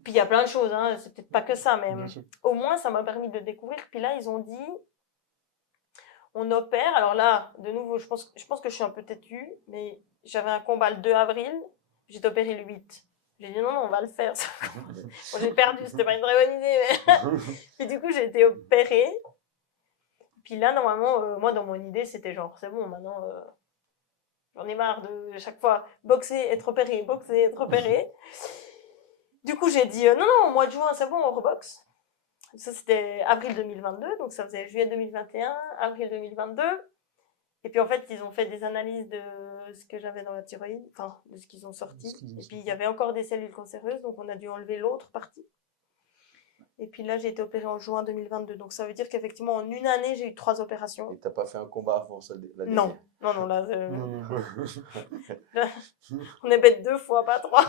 il y a plein de choses, hein, c'est peut-être pas que ça, mais au moins, ça m'a permis de découvrir. Puis là, ils ont dit, on opère. Alors là, de nouveau, je pense que je suis un peu têtue, mais j'avais un combat le 2 avril, j'ai opéré le 8. J'ai dit non, on va le faire. Bon, j'ai perdu, c'était pas une très bonne idée, mais... Puis du coup, j'ai été opérée. Puis là, normalement, moi, dans mon idée, c'était genre, c'est bon, maintenant, j'en ai marre de chaque fois boxer, être opéré, boxer, être opéré. Du coup, j'ai dit, non, au mois de juin, c'est bon, on reboxe. Ça, c'était avril 2022, donc ça faisait juillet 2021, avril 2022. Et puis en fait, ils ont fait des analyses de ce que j'avais dans la thyroïde, enfin, de ce qu'ils ont sorti. Et puis il y avait encore des cellules cancéreuses, donc on a dû enlever l'autre partie. Et puis là, j'ai été opérée en juin 2022. Donc ça veut dire qu'effectivement, en une année, j'ai eu 3 opérations. Et t'as pas fait un combat avant ça, la Non, là, on est bête 2 fois, pas 3.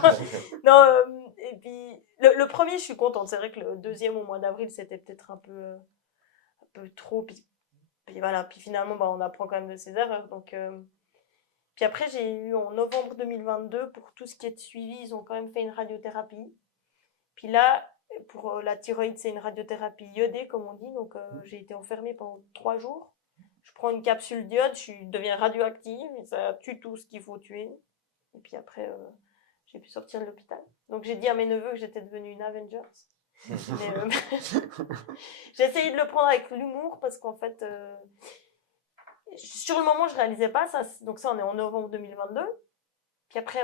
Non, et puis le premier, je suis contente. C'est vrai que le deuxième au mois d'avril, c'était peut-être un peu trop. Puis voilà, puis finalement, bah, on apprend quand même de ses erreurs. Donc, puis après, j'ai eu en novembre 2022, pour tout ce qui est de suivi, ils ont quand même fait une radiothérapie. Puis là, pour la thyroïde, c'est une radiothérapie iodée, comme on dit. Donc, j'ai été enfermée pendant 3 jours. Je prends une capsule d'iode, je deviens radioactive, et ça tue tout ce qu'il faut tuer. Et puis après, j'ai pu sortir de l'hôpital. Donc, j'ai dit à mes neveux que j'étais devenue une Avengers. Mais, j'ai essayé de le prendre avec l'humour, parce qu'en fait, sur le moment, je réalisais pas ça. Donc ça, on est en novembre 2022. Puis après,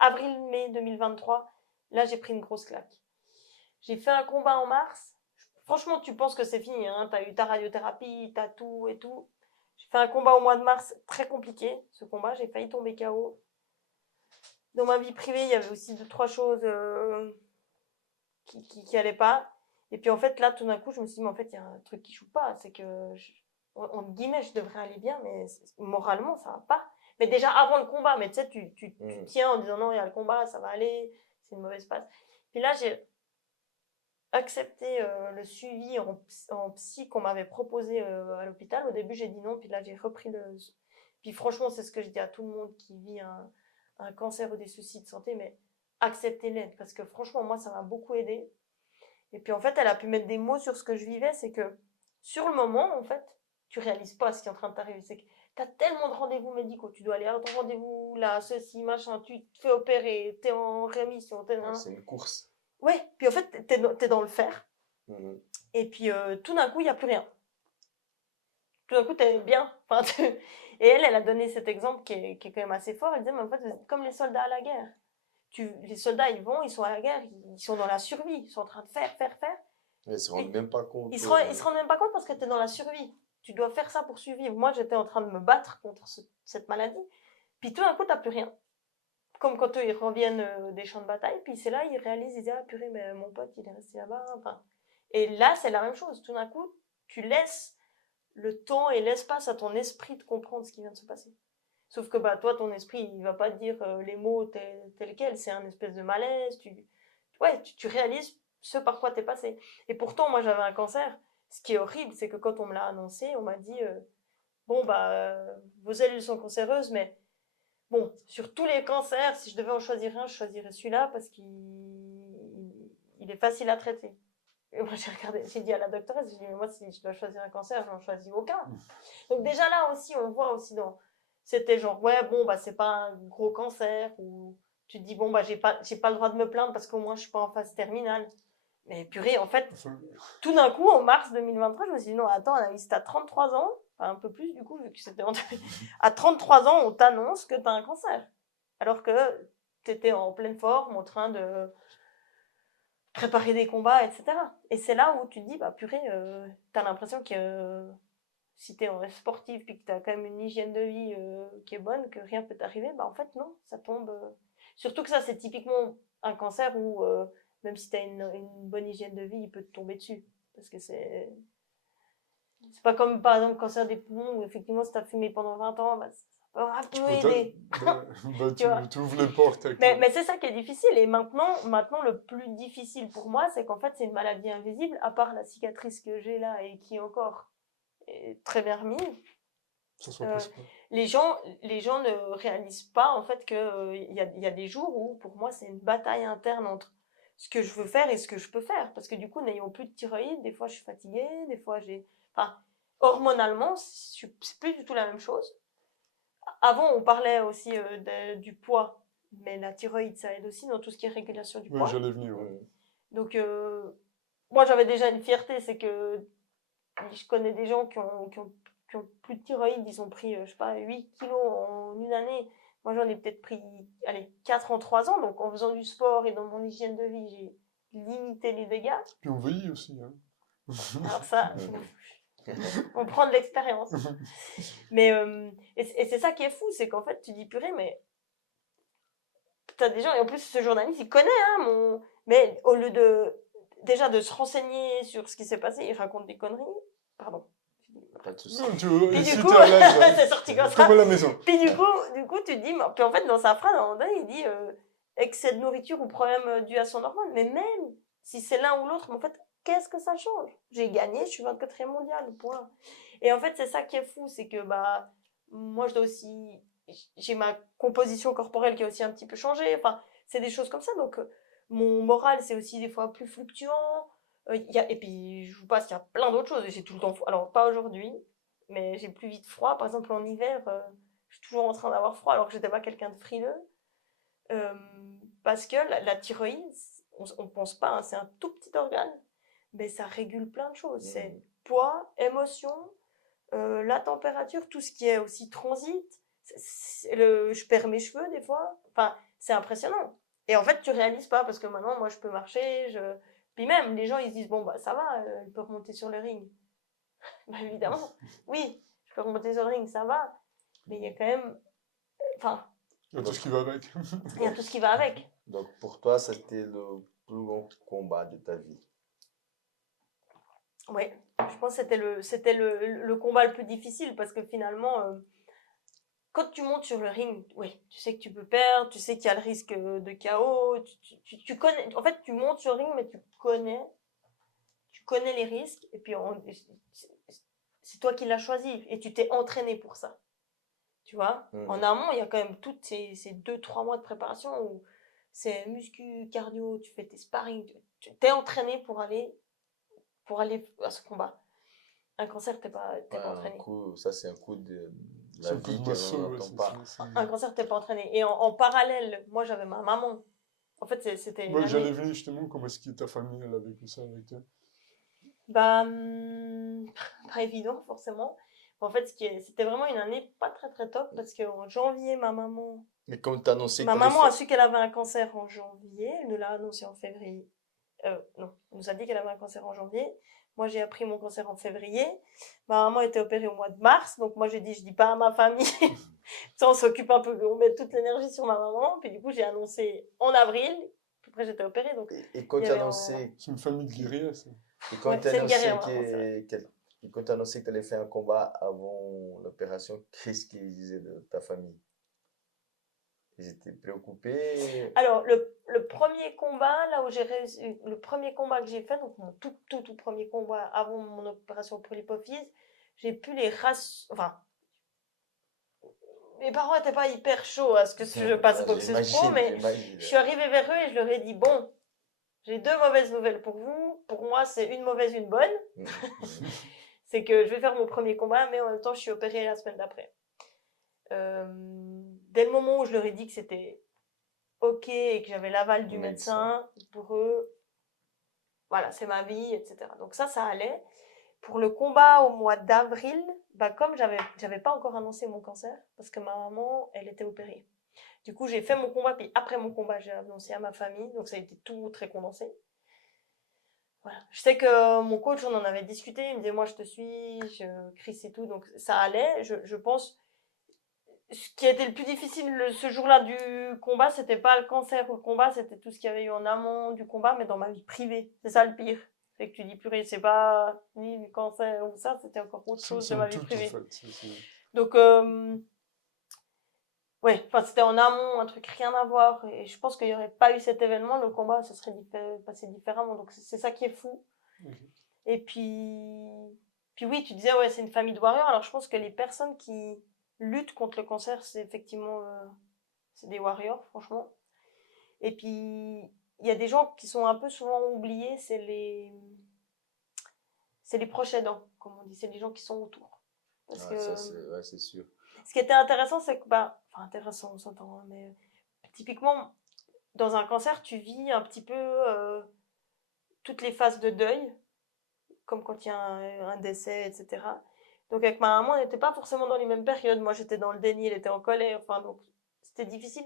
avril-mai 2023, là, j'ai pris une grosse claque. J'ai fait un combat en mars. Franchement, tu penses que c'est fini, hein. T'as eu ta radiothérapie, t'as tout et tout. J'ai fait un combat au mois de mars, très compliqué, ce combat. J'ai failli tomber KO. Dans ma vie privée, il y avait aussi 2-3 choses qui allaient pas. Et puis en fait, là, tout d'un coup, je me suis dit, mais en fait, il y a un truc qui joue pas. C'est que, entre guillemets, je devrais aller bien, mais moralement, ça va pas. Mais déjà avant le combat, mais tu sais, tu tiens en disant, non, il y a le combat, ça va aller, c'est une mauvaise passe. Puis là, j'ai accepté le suivi en psy qu'on m'avait proposé à l'hôpital. Au début, j'ai dit non, puis là, j'ai repris Puis franchement, c'est ce que je dis à tout le monde qui vit un cancer ou des soucis de santé, mais acceptez l'aide, parce que franchement, moi, ça m'a beaucoup aidé. Et puis en fait, elle a pu mettre des mots sur ce que je vivais, c'est que sur le moment, en fait, tu réalises pas ce qui est en train de t'arriver. C'est que tu as tellement de rendez-vous médicaux, tu dois aller à ton rendez-vous, là, ceci, machin, tu te fais opérer, tu es en rémission. C'est une course. Ouais, puis en fait, tu es dans le fer. Et puis tout d'un coup, il n'y a plus rien. Tout d'un coup, tu es bien. Enfin, Et elle a donné cet exemple qui est quand même assez fort. Elle disait, mais en fait, vous êtes comme les soldats à la guerre. Les soldats, ils sont à la guerre, ils sont dans la survie, ils sont en train de faire. Ils ne se rendent même pas compte. Ils se rendent même pas compte parce que tu es dans la survie. Tu dois faire ça pour survivre. Moi, j'étais en train de me battre contre cette maladie. Puis tout d'un coup, tu n'as plus rien. Comme quand eux, ils reviennent des champs de bataille, puis c'est là, ils réalisent, ils disent, ah purée, mais mon pote, il est resté là-bas. Enfin, et là, c'est la même chose. Tout d'un coup, tu laisses le temps et l'espace à ton esprit de comprendre ce qui vient de se passer. Sauf que toi, ton esprit, il va pas te dire les mots tels quels. C'est un espèce de malaise. Tu réalises ce par quoi t'es passé. Et pourtant, moi, j'avais un cancer. Ce qui est horrible, c'est que quand on me l'a annoncé, on m'a dit vos cellules sont cancéreuses, mais bon, sur tous les cancers, si je devais en choisir un, je choisirais celui-là parce qu'il est facile à traiter. Et moi, j'ai dit à la doctoresse, j'ai dit, mais moi, si je dois choisir un cancer, je n'en choisis aucun. Donc déjà là aussi, on voit aussi c'était genre, c'est pas un gros cancer, ou tu te dis, j'ai pas le droit de me plaindre parce qu'au moins, je suis pas en phase terminale. Mais purée, en fait, tout d'un coup, en mars 2023, je me suis dit, non, attends, Anaïs, t'as 33 ans, enfin un peu plus du coup, vu que c'était à 33 ans, on t'annonce que t'as un cancer. Alors que t'étais en pleine forme, en train de préparer des combats, etc. Et c'est là où tu te dis, purée, t'as l'impression que si t'es sportif puis que t'as quand même une hygiène de vie qui est bonne, que rien peut t'arriver, en fait, non, ça tombe. Surtout que ça, c'est typiquement un cancer où, même si t'as une bonne hygiène de vie, il peut te tomber dessus. Parce que c'est pas comme, par exemple, le cancer des poumons où, effectivement, si t'as fumé pendant 20 ans, ça peut aider. Tu ouvres les portes. Mais c'est ça qui est difficile. Et maintenant, le plus difficile pour moi, c'est qu'en fait, c'est une maladie invisible, à part la cicatrice que j'ai là et qui encore est très bien remise. Les gens ne réalisent pas, en fait, qu'il y a des jours où, pour moi, c'est une bataille interne entre ce que je veux faire et ce que je peux faire. Parce que du coup, n'ayant plus de thyroïde, des fois, je suis fatiguée, des fois, hormonalement, c'est plus du tout la même chose. Avant, on parlait aussi du poids, mais la thyroïde, ça aide aussi dans tout ce qui est régulation du poids. Oui, j'allais venir. Ouais. Donc, moi, j'avais déjà une fierté, c'est que je connais des gens qui ont plus de thyroïde, ils ont pris, 8 kilos en une année. Moi, j'en ai peut-être pris, 4 en 3 ans. Donc, en faisant du sport et dans mon hygiène de vie, j'ai limité les dégâts. Puis on vieillit aussi. Hein. Alors ça, on prend de l'expérience. Mais, et c'est ça qui est fou, c'est qu'en fait, tu dis purée, mais t'as des gens, et en plus, ce journaliste, il connaît, mais au lieu de se renseigner sur ce qui s'est passé, il raconte des conneries. Pardon. Pas de soucis. Puis du coup, c'est sorti comme ça. Comme à la maison. Puis du coup, tu te dis, puis en fait, dans sa phrase, à un moment donné, il dit excès de nourriture ou problème dû à son hormone. Mais même si c'est l'un ou l'autre, mais en fait, qu'est-ce que ça change? J'ai gagné, je suis 24e mondial, point. Et en fait, c'est ça qui est fou, c'est que moi, j'ai ma composition corporelle qui a aussi un petit peu changé. Enfin, c'est des choses comme ça. Donc, mon moral, c'est aussi des fois plus fluctuant. Et puis, je vous passe, il y a plein d'autres choses. J'ai tout le temps froid. Alors, pas aujourd'hui, mais j'ai plus vite froid. Par exemple, en hiver, je suis toujours en train d'avoir froid alors que j'étais pas quelqu'un de frileux. Parce que la thyroïde, on pense pas, hein, c'est un tout petit organe, mais ça régule plein de choses. C'est poids, émotion, la température, tout ce qui est aussi transit. Je perds mes cheveux des fois. Enfin, c'est impressionnant. Et en fait, tu réalises pas parce que maintenant, moi, je peux marcher. Puis même, les gens, ils se disent ça va, elle peut remonter sur le ring. Évidemment, oui, je peux remonter sur le ring, ça va. Mais il y a quand même, il y a tout ce qui va avec. Il y a tout ce qui va avec. Donc pour toi, c'était le plus grand combat de ta vie. Oui, je pense que c'était le combat le plus difficile parce que finalement, quand tu montes sur le ring, oui, tu sais que tu peux perdre, tu sais qu'il y a le risque de KO, tu connais, en fait, tu montes sur le ring, mais tu connais les risques, et puis c'est toi qui l'as choisi, et tu t'es entraîné pour ça. Tu vois, en amont, il y a quand même toutes ces 2-3 mois de préparation où c'est muscu, cardio, tu fais tes sparring, tu t'es entraîné pour aller à ce combat. Un cancer, t'es pas entraîné. Ça, c'est un coup de la vie qu'on n'entend pas. Un cancer, t'es pas entraîné. Et en parallèle, moi, j'avais ma maman. En fait, c'était... Ouais, j'allais venir justement, comment est-ce que ta famille, elle a vécu ça avec toi? Pas évident, forcément. En fait, c'était vraiment une année pas très très top parce qu'en janvier, ma maman... Mais comme tu as annoncé... Ma maman a su qu'elle avait un cancer en janvier. Elle nous l'a annoncé en février. Non, elle nous a dit qu'elle avait un cancer en janvier. Moi, j'ai appris mon cancer en février. Ma maman était opérée au mois de mars. Donc, moi, je dis pas à ma famille. Ça, on s'occupe un peu, on met toute l'énergie sur ma maman. Puis, du coup, j'ai annoncé en avril. Après, j'étais opérée. Donc, et quand tu as annoncé... C'est une famille de guerriers, ça. Et quand tu as annoncé Et quand tu as annoncé que tu allais faire un combat avant l'opération, qu'est-ce qu'ils disaient de ta famille? Ils étaient préoccupés? Alors, le premier combat, là où j'ai réussi, le premier combat que j'ai fait, donc mon tout premier combat avant mon opération pour l'hypophyse, j'ai pu les rassurer. Enfin, mes parents n'étaient pas hyper chauds à ce que je passe boxeuse pro, mais je suis arrivée vers eux et je leur ai dit, bon, j'ai 2 mauvaises nouvelles pour vous. Pour moi, c'est une mauvaise, une bonne. C'est que je vais faire mon premier combat, mais en même temps, je suis opérée la semaine d'après. Dès le moment où je leur ai dit que c'était OK et que j'avais l'aval du médecin, pour eux, voilà, c'est ma vie, etc. Donc ça allait. Pour le combat au mois d'avril, bah comme j'avais pas encore annoncé mon cancer, parce que ma maman, elle était opérée. Du coup, j'ai fait mon combat, puis après mon combat, j'ai annoncé à ma famille, donc ça a été tout très condensé. Voilà. Je sais que mon coach, on en avait discuté, il me disait, moi je te suis, Chris et tout, donc ça allait. Je pense, ce qui a été le plus difficile ce jour-là du combat, c'était pas le cancer ou le combat, c'était tout ce qu'il y avait eu en amont du combat, mais dans ma vie privée. C'est ça le pire. C'est que tu dis, purée, c'est pas ni le cancer ou ça, c'était encore autre chose de ma vie privée. En fait, donc, ouais, enfin, c'était en amont, un truc rien à voir. Et je pense qu'il n'y aurait pas eu cet événement, le combat se serait passé différemment. Donc, c'est ça qui est fou. Et puis oui, tu disais, ouais, c'est une famille de warriors. Alors, je pense que les personnes qui luttent contre le cancer, c'est effectivement, c'est des warriors, franchement. Et puis, il y a des gens qui sont un peu souvent oubliés, c'est les proches aidants, comme on dit, c'est les gens qui sont autour. Parce que, ça, c'est sûr. Ce qui était intéressant, c'est que, enfin, intéressant, on s'entend, mais typiquement, dans un cancer, tu vis un petit peu toutes les phases de deuil, comme quand il y a un décès, etc. Donc, avec ma maman, on n'était pas forcément dans les mêmes périodes. Moi, j'étais dans le déni, elle était en colère. Enfin, donc, c'était difficile.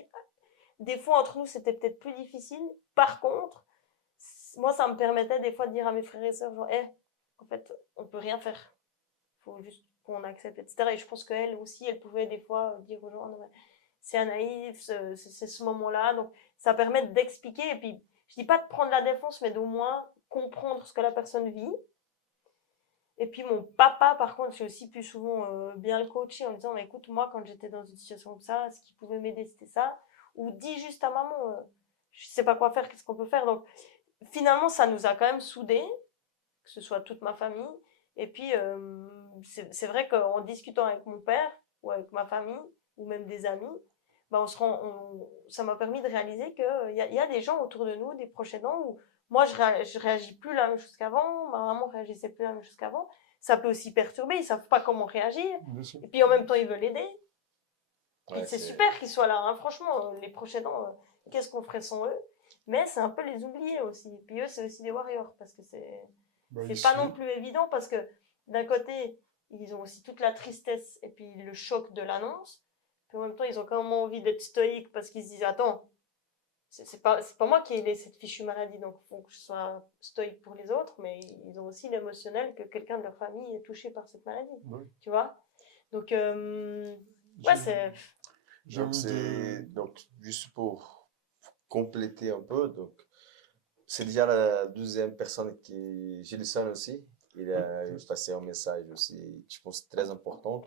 Des fois, entre nous, c'était peut-être plus difficile. Par contre, moi, ça me permettait des fois de dire à mes frères et sœurs, genre, en fait, on peut rien faire. Il faut juste qu'on accepte, etc. Et je pense qu'elle aussi, elle pouvait des fois dire aux gens, non, c'est un naïf, c'est ce moment-là. Donc, ça permet d'expliquer. Et puis, je dis pas de prendre la défense, mais d'au moins comprendre ce que la personne vit. Et puis, mon papa, par contre, j'ai aussi pu souvent bien le coacher en me disant, écoute, moi, quand j'étais dans une situation comme ça, ce qui pouvait m'aider, c'était ça. Ou dis juste à maman, je sais pas quoi faire, qu'est-ce qu'on peut faire. Donc, finalement, ça nous a quand même soudés, que ce soit toute ma famille. Et puis, c'est vrai qu'en discutant avec mon père ou avec ma famille ou même des amis, bah ça m'a permis de réaliser qu'il y a des gens autour de nous, des proches aidants, où moi, je réagis plus la même chose qu'avant, ma maman réagissait plus la même chose qu'avant. Ça peut aussi perturber, ils savent pas comment réagir. Et puis, en même temps, ils veulent aider. Ouais, c'est super qu'ils soient là, hein. Franchement, les proches aidants, qu'est-ce qu'on ferait sans eux? Mais c'est un peu les oublier aussi. Et puis eux, c'est aussi des warriors, parce que c'est pas non plus évident, parce que d'un côté, ils ont aussi toute la tristesse et puis le choc de l'annonce. Puis en même temps, ils ont quand même envie d'être stoïques, parce qu'ils se disent, attends, c'est pas moi qui ai cette fichue maladie, donc il faut que je sois stoïque pour les autres, mais ils ont aussi l'émotionnel que quelqu'un de leur famille est touché par cette maladie. Oui. Tu vois? Donc, ouais, c'est... Donc, juste pour compléter un peu, donc, c'est déjà la 12e personne qui... Gilson aussi, il a passé un message aussi, je pense, très important.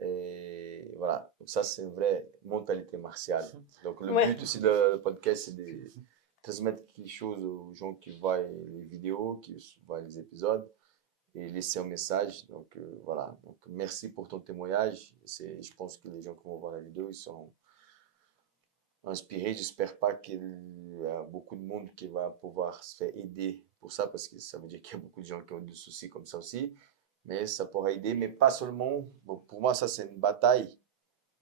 Et voilà, donc ça, c'est une vraie mentalité martiale. Donc, le but aussi du podcast, c'est de transmettre quelque chose aux gens qui voient les vidéos, qui voient les épisodes, et laisser un message. Donc, voilà. Donc, merci pour ton témoignage. Je pense que les gens qui vont voir la vidéo, ils sont inspirés. J'espère pas qu'il y a beaucoup de monde qui va pouvoir se faire aider pour ça, parce que ça veut dire qu'il y a beaucoup de gens qui ont des soucis comme ça aussi. Mais ça pourra aider, mais pas seulement. Bon, pour moi, ça, c'est une bataille.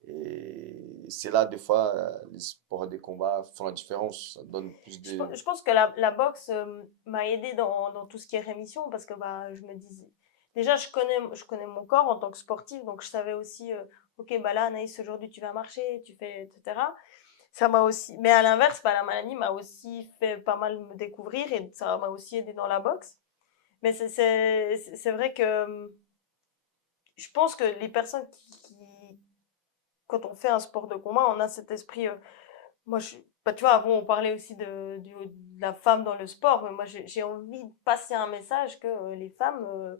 Et c'est là, des fois, les sports de combat font la différence. Ça donne plus de... Je pense que la boxe m'a aidé dans tout ce qui est rémission, parce que bah, je me disais... Déjà, je connais mon corps en tant que sportive, donc je savais aussi, ok, bah là, Anaïs, aujourd'hui, tu vas marcher, tu fais, etc. Ça m'a aussi... Mais à l'inverse, bah, la maladie m'a aussi fait pas mal me découvrir, et ça m'a aussi aidé dans la boxe. Mais c'est vrai que je pense que les personnes quand on fait un sport de combat, on a cet esprit... moi, bah, tu vois, avant, on parlait aussi de la femme dans le sport, mais moi, j'ai envie de passer un message que les femmes,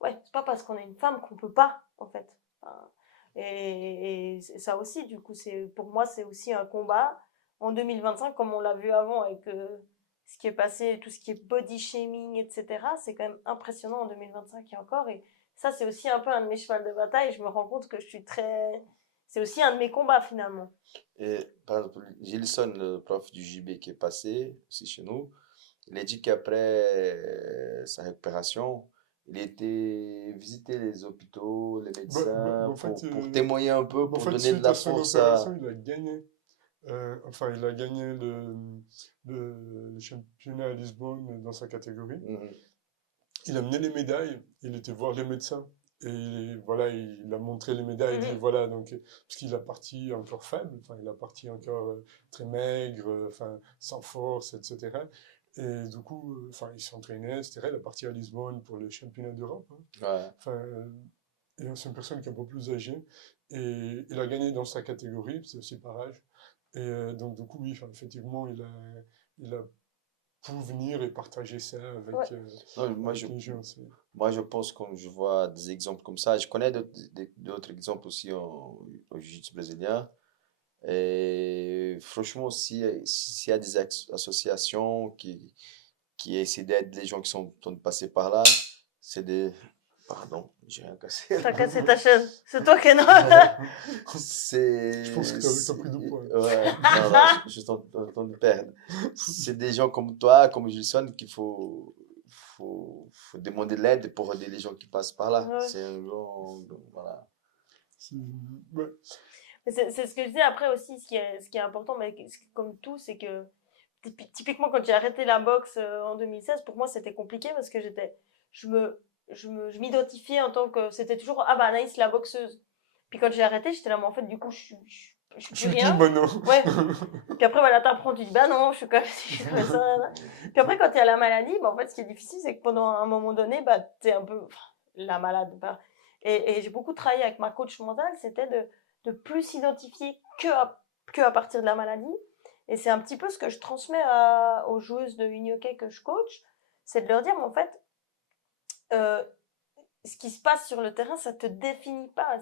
ouais, c'est pas parce qu'on est une femme qu'on peut pas, en fait. Enfin, et ça aussi, du coup, pour moi, c'est aussi un combat en 2025, comme on l'a vu avant avec ce qui est passé, tout ce qui est body shaming, etc. C'est quand même impressionnant en 2025 et encore. Et ça, c'est aussi un peu un de mes chevals de bataille. Je me rends compte que c'est aussi un de mes combats finalement. Et par exemple, Gilson, le prof du JB qui est passé aussi chez nous, il a dit qu'après sa récupération, il était visiter les hôpitaux, les médecins, En fait, pour témoigner un peu, pour donner de suite la à son force opération, il a gagné. Il a gagné le championnat à Lisbonne dans sa catégorie. Il a mené les médailles, il était voir les médecins. Et voilà, il a montré les médailles, il dit voilà, donc, parce qu'il a parti encore faible, il a parti encore très maigre, sans force, etc. Et du coup, il s'entraînait, etc. Il est parti à Lisbonne pour les championnats d'Europe. Ouais. C'est une personne qui est un peu plus âgée. Et il a gagné dans sa catégorie, c'est aussi par âge. Et donc, du coup, oui, effectivement, il a pu venir et partager ça avec, Non, moi, avec les gens. moi, je pense que je vois des exemples comme ça. Je connais d'autres exemples aussi au jiu-jitsu brésilien. Et franchement, s'il y a des associations qui essaient d'aider les gens qui sont passés par là, c'est des... Pardon, j'ai rien cassé. T'as cassé ta chaise. C'est toi qui es non. C'est... Je pense que t'as pris de poids. Ouais, non, non, je suis en train de perdre. C'est des gens comme toi, comme Gilson, qu'il faut demander de l'aide pour aider les gens qui passent par là. Ouais. C'est un grand... Voilà. Ouais. C'est ce que je dis après aussi, ce qui est important, mais comme tout, c'est que typiquement quand j'ai arrêté la boxe en 2016, pour moi c'était compliqué parce que je m'identifiais en tant que, c'était toujours, ah bah Anaïs la boxeuse. Puis quand j'ai arrêté, j'étais là, mais en fait du coup je suis plus rien. Qui maintenant? Ouais. Puis après voilà, t'apprends, tu dis bah non, je suis comme ça. Puis après quand il y a la maladie, bah en fait ce qui est difficile, c'est que pendant un moment donné, bah t'es un peu la malade. Bah. Et j'ai beaucoup travaillé avec ma coach mentale, c'était de plus s'identifier que à partir de la maladie. Et c'est un petit peu ce que je transmets aux joueuses de Inyoke que je coach, c'est de leur dire, mais en fait, ce qui se passe sur le terrain, ça te définit pas.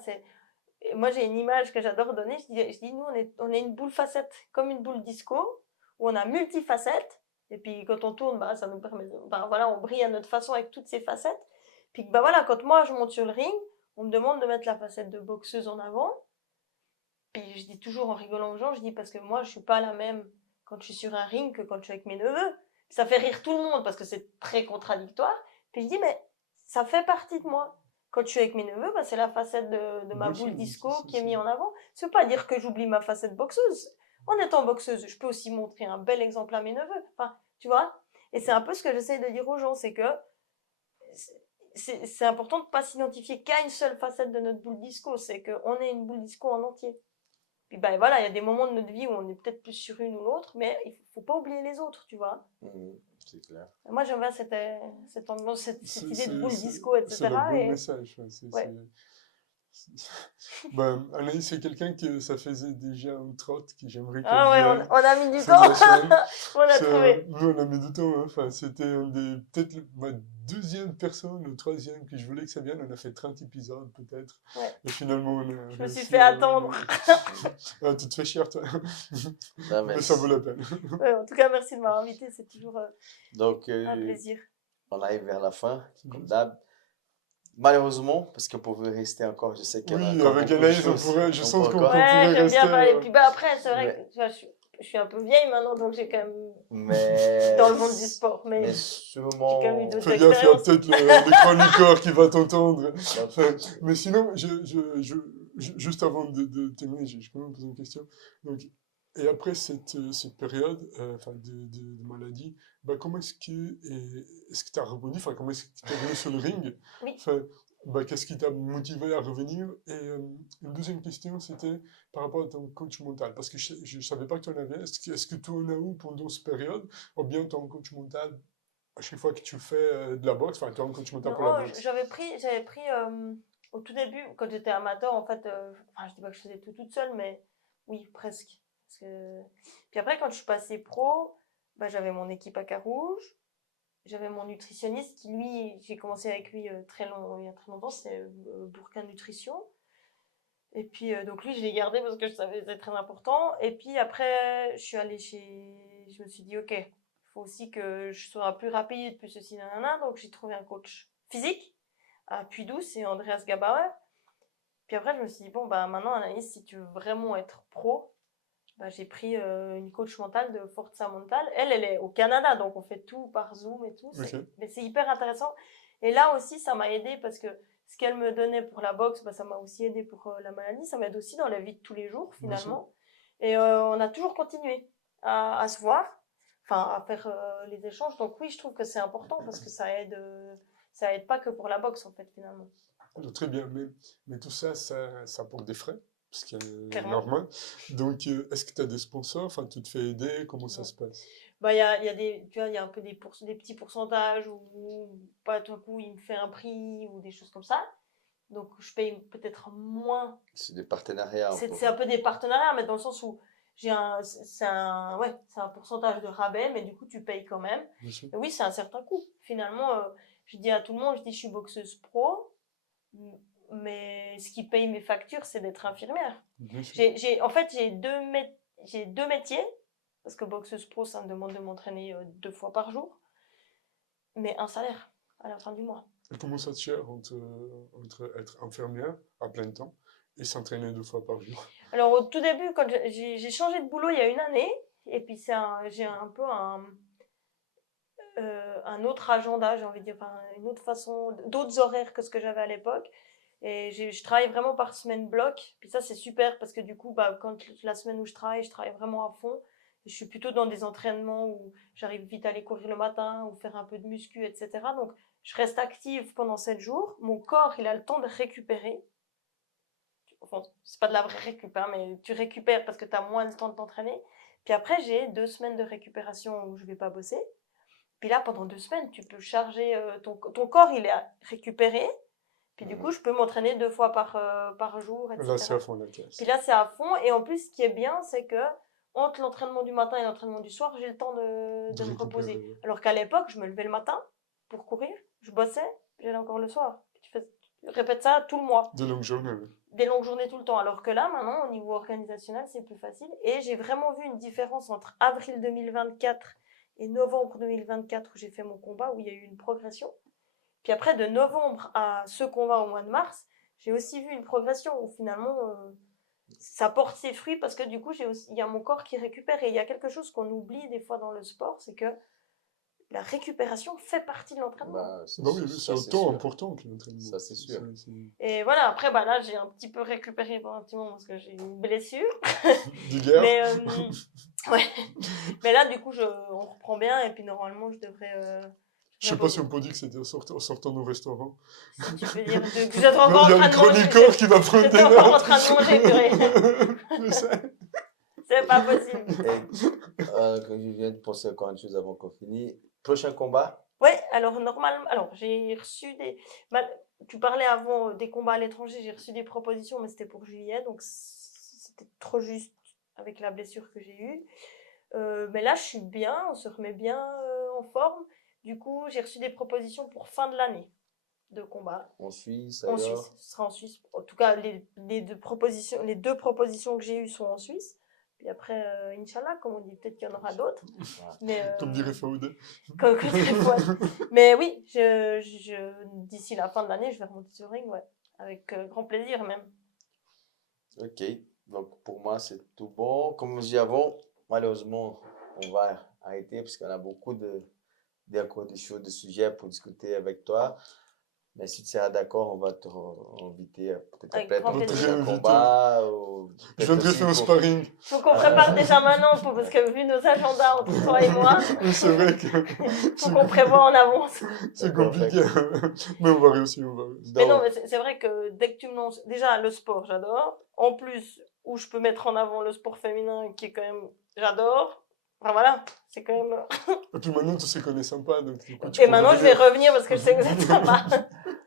Moi, j'ai une image que j'adore donner. Je dis, nous, on est une boule facette, comme une boule disco, où on a multifacettes. Et puis, quand on tourne, bah, ça nous permet voilà, on brille à notre façon avec toutes ces facettes. Puis, bah voilà, quand moi, je monte sur le ring, on me demande de mettre la facette de boxeuse en avant. Puis je dis toujours en rigolant aux gens, je dis parce que moi je suis pas la même quand je suis sur un ring que quand je suis avec mes neveux. Ça fait rire tout le monde parce que c'est très contradictoire. Puis je dis mais ça fait partie de moi. Quand je suis avec mes neveux, bah, c'est la facette de ma boule disco qui est mise en avant. Ça veut pas dire que j'oublie ma facette boxeuse. En étant boxeuse, je peux aussi montrer un bel exemple à mes neveux. Enfin, tu vois. Et c'est un peu ce que j'essaie de dire aux gens, c'est que c'est important de pas s'identifier qu'à une seule facette de notre boule disco. C'est qu'on est une boule disco en entier. Puis ben voilà, il y a des moments de notre vie où on est peut-être plus sur une ou l'autre, mais il faut pas oublier les autres, tu vois. C'est clair. Moi, j'aime bien cette idée de boule disco, etc. C'est le bon message. Anaïs, c'est quelqu'un que ça faisait déjà une trotte que j'aimerais qu'elle vienne. On a mis du temps. On a trouvé. Nous, on a mis du temps. C'était peut-être ma deuxième personne, ou troisième que je voulais que ça vienne. On a fait 30 épisodes peut-être. Ouais. Et finalement, je me suis fait attendre. Tu te fais chier, toi. Non, mais ça vaut la peine. En tout cas, merci de m'avoir invité. C'est toujours un plaisir. On arrive vers la fin, comme d'hab. Malheureusement, parce qu'on pouvait rester encore, je sais qu'il y en a encore avec Anaïs, je sens qu'on pourrait rester. J'aime bien parler. Puis après, c'est vrai que je suis un peu vieille maintenant, donc j'ai quand même... dans le monde du sport, mais sûrement... j'ai quand même eu d'autres expériences. Fais gaffe, il y a peut-être le chroniqueur qui va t'entendre. Mais sinon, juste avant de terminer, j'ai quand même posé une question. Donc, et après cette période de maladie, comment est-ce que tu as rebondi, comment est-ce que tu es revenu sur le ring? Oui. Qu'est-ce qui t'a motivé à revenir? Et une deuxième question, c'était par rapport à ton coach mental. Parce que je ne savais pas que tu en avais. Est-ce que tu en as eu pendant cette période? Ou bien ton coach mental, à chaque fois que tu fais de la boxe, tu as un coach mental pour la boxe? J'avais pris au tout début, quand j'étais amateur, en fait, je dis pas que je faisais tout toute seule, mais oui, presque. Puis après, quand je suis passée pro, j'avais mon équipe à Carouge. j'avais mon nutritionniste qui, lui, j'ai commencé avec lui il y a très longtemps, c'est Bourquin Nutrition. Et puis, donc lui, je l'ai gardé parce que je savais que c'était très important. Et puis après, je me suis dit, OK, il faut aussi que je sois plus rapide, plus ceci, nanana. Donc j'ai trouvé un coach physique à Puy-Douce, c'est Andreas Gabauer. Puis après, je me suis dit, bon, bah maintenant, Anaïs, si tu veux vraiment être pro, bah, j'ai pris une coach mentale de Forza Mental. Elle est au Canada, donc on fait tout par Zoom et tout. Mais c'est hyper intéressant. Et là aussi, ça m'a aidé parce que ce qu'elle me donnait pour la boxe, bah, ça m'a aussi aidé pour la maladie. Ça m'aide aussi dans la vie de tous les jours, finalement. Et on a toujours continué à se voir, enfin, à faire les échanges. Donc oui, je trouve que c'est important parce que ça aide pas que pour la boxe, en fait, finalement. Très bien, mais tout ça, ça apporte des frais, ce qui est normal. Donc, est-ce que tu as des sponsors? Enfin, tu te fais aider? Comment ça se passe? Bah, il y a un peu des petits pourcentages où, pas tout coup, il me fait un prix ou des choses comme ça. Donc, je paye peut-être moins. C'est des partenariats. C'est un peu des partenariats, mais dans le sens où c'est un pourcentage de rabais, mais du coup, tu payes quand même. Et oui, c'est un certain coût. Finalement, je dis à tout le monde, je suis boxeuse pro, mais ce qui paye mes factures, c'est d'être infirmière. En fait, j'ai deux métiers, parce que boxeuse pro, ça me demande de m'entraîner 2 fois par jour, mais un salaire à la fin du mois. Et comment ça te gère entre être infirmière à plein temps et s'entraîner 2 fois par jour? Alors, au tout début, quand j'ai changé de boulot il y a 1 année, et puis j'ai un peu un autre agenda, j'ai envie de dire, enfin, une autre façon, d'autres horaires que ce que j'avais à l'époque. Et je travaille vraiment par semaine bloc. Puis ça, c'est super parce que du coup, bah, quand la semaine où je travaille vraiment à fond. Je suis plutôt dans des entraînements où j'arrive vite à aller courir le matin ou faire un peu de muscu, etc. Donc, je reste active pendant 7 jours. Mon corps, il a le temps de récupérer. Enfin, c'est pas de la vraie récup, hein, mais tu récupères parce que tu as moins de temps de t'entraîner. Puis après, j'ai 2 semaines de récupération où je vais pas bosser. Puis là, pendant 2 semaines, tu peux charger ton corps, il est récupéré. Puis du coup, je peux m'entraîner 2 fois par jour, etc. Là, c'est à fond la caisse. Puis là, c'est à fond. Et en plus, ce qui est bien, c'est que entre l'entraînement du matin et l'entraînement du soir, j'ai le temps de me reposer. Alors qu'à l'époque, je me levais le matin pour courir, je bossais, puis j'allais encore le soir. Tu répètes ça tout le mois. Des longues journées. Des longues journées tout le temps. Alors que là, maintenant, au niveau organisationnel, c'est plus facile. Et j'ai vraiment vu une différence entre avril 2024 et novembre 2024 où j'ai fait mon combat, où il y a eu une progression. Puis après, de novembre à ce combat au mois de mars, j'ai aussi vu une progression où finalement, ça porte ses fruits parce que du coup, il y a mon corps qui récupère. Et il y a quelque chose qu'on oublie des fois dans le sport, c'est que la récupération fait partie de l'entraînement. Oui, c'est autant important que l'entraînement. Ça, c'est sûr. Et voilà, après, bah, là, j'ai un petit peu récupéré pendant un petit moment parce que j'ai une blessure. Mais, ouais. Mais là, du coup, on reprend bien et puis normalement, je devrais... je sais pas si on peut dire que c'était en sortant au restaurant. Si tu peux dire que j'étais encore en train de manger. Il y a un chroniqueur qui va prendre des notes. J'étais encore en train de manger, purée. C'est pas possible. Quand je viens de penser encore une chose avant qu'on finisse. Prochain combat? Ouais, alors normalement, j'ai reçu des... Tu parlais avant des combats à l'étranger, j'ai reçu des propositions, mais c'était pour juillet, donc c'était trop juste avec la blessure que j'ai eue. Mais là, je suis bien, on se remet bien en forme. Du coup, j'ai reçu des propositions pour fin de l'année de combat. En Suisse, alors? En Suisse, ce sera en Suisse. En tout cas, les deux propositions que j'ai eues sont en Suisse. Puis après, Inch'Allah, comme on dit, peut-être qu'il y en aura d'autres. Comme dirait Faoudé. Mais oui, d'ici la fin de l'année, je vais remonter sur le ring, ouais. Avec grand plaisir même. Ok, donc pour moi, c'est tout bon. Comme je disais avant, malheureusement, on va arrêter parce qu'on a beaucoup encore des choses, des sujets pour discuter avec toi. Mais si tu seras d'accord, on va te inviter peut-être après ton prochain combat. Je viendrai faire un sparring. Il faut qu'on prépare déjà maintenant, parce que vu nos agendas entre toi et moi, c'est vrai que... faut qu'on prévoit en avance. C'est compliqué, mais on va réussir. Mais non, mais c'est vrai que dès que tu me lances... Déjà, le sport, j'adore. En plus, où je peux mettre en avant le sport féminin, qui est quand même... J'adore. Enfin voilà, c'est quand même... Et puis maintenant, tu sais qu'on est sympa. Donc, et maintenant, je vais revenir parce que je sais que vous êtes sympa.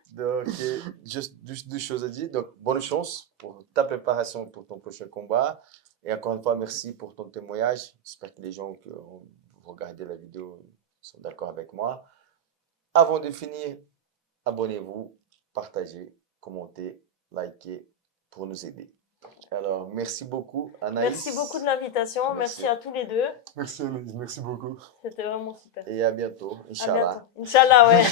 Donc, juste 2 choses à dire. Donc, bonne chance pour ta préparation pour ton prochain combat. Et encore une fois, merci pour ton témoignage. J'espère que les gens qui ont regardé la vidéo sont d'accord avec moi. avant de finir, abonnez-vous, partagez, commentez, likez pour nous aider. Alors, merci beaucoup, Anaïs. Merci beaucoup de l'invitation. Merci à tous les deux. Merci, Anaïs. Merci beaucoup. C'était vraiment super. Et à bientôt, Inch'Allah. Inch'Allah, ouais.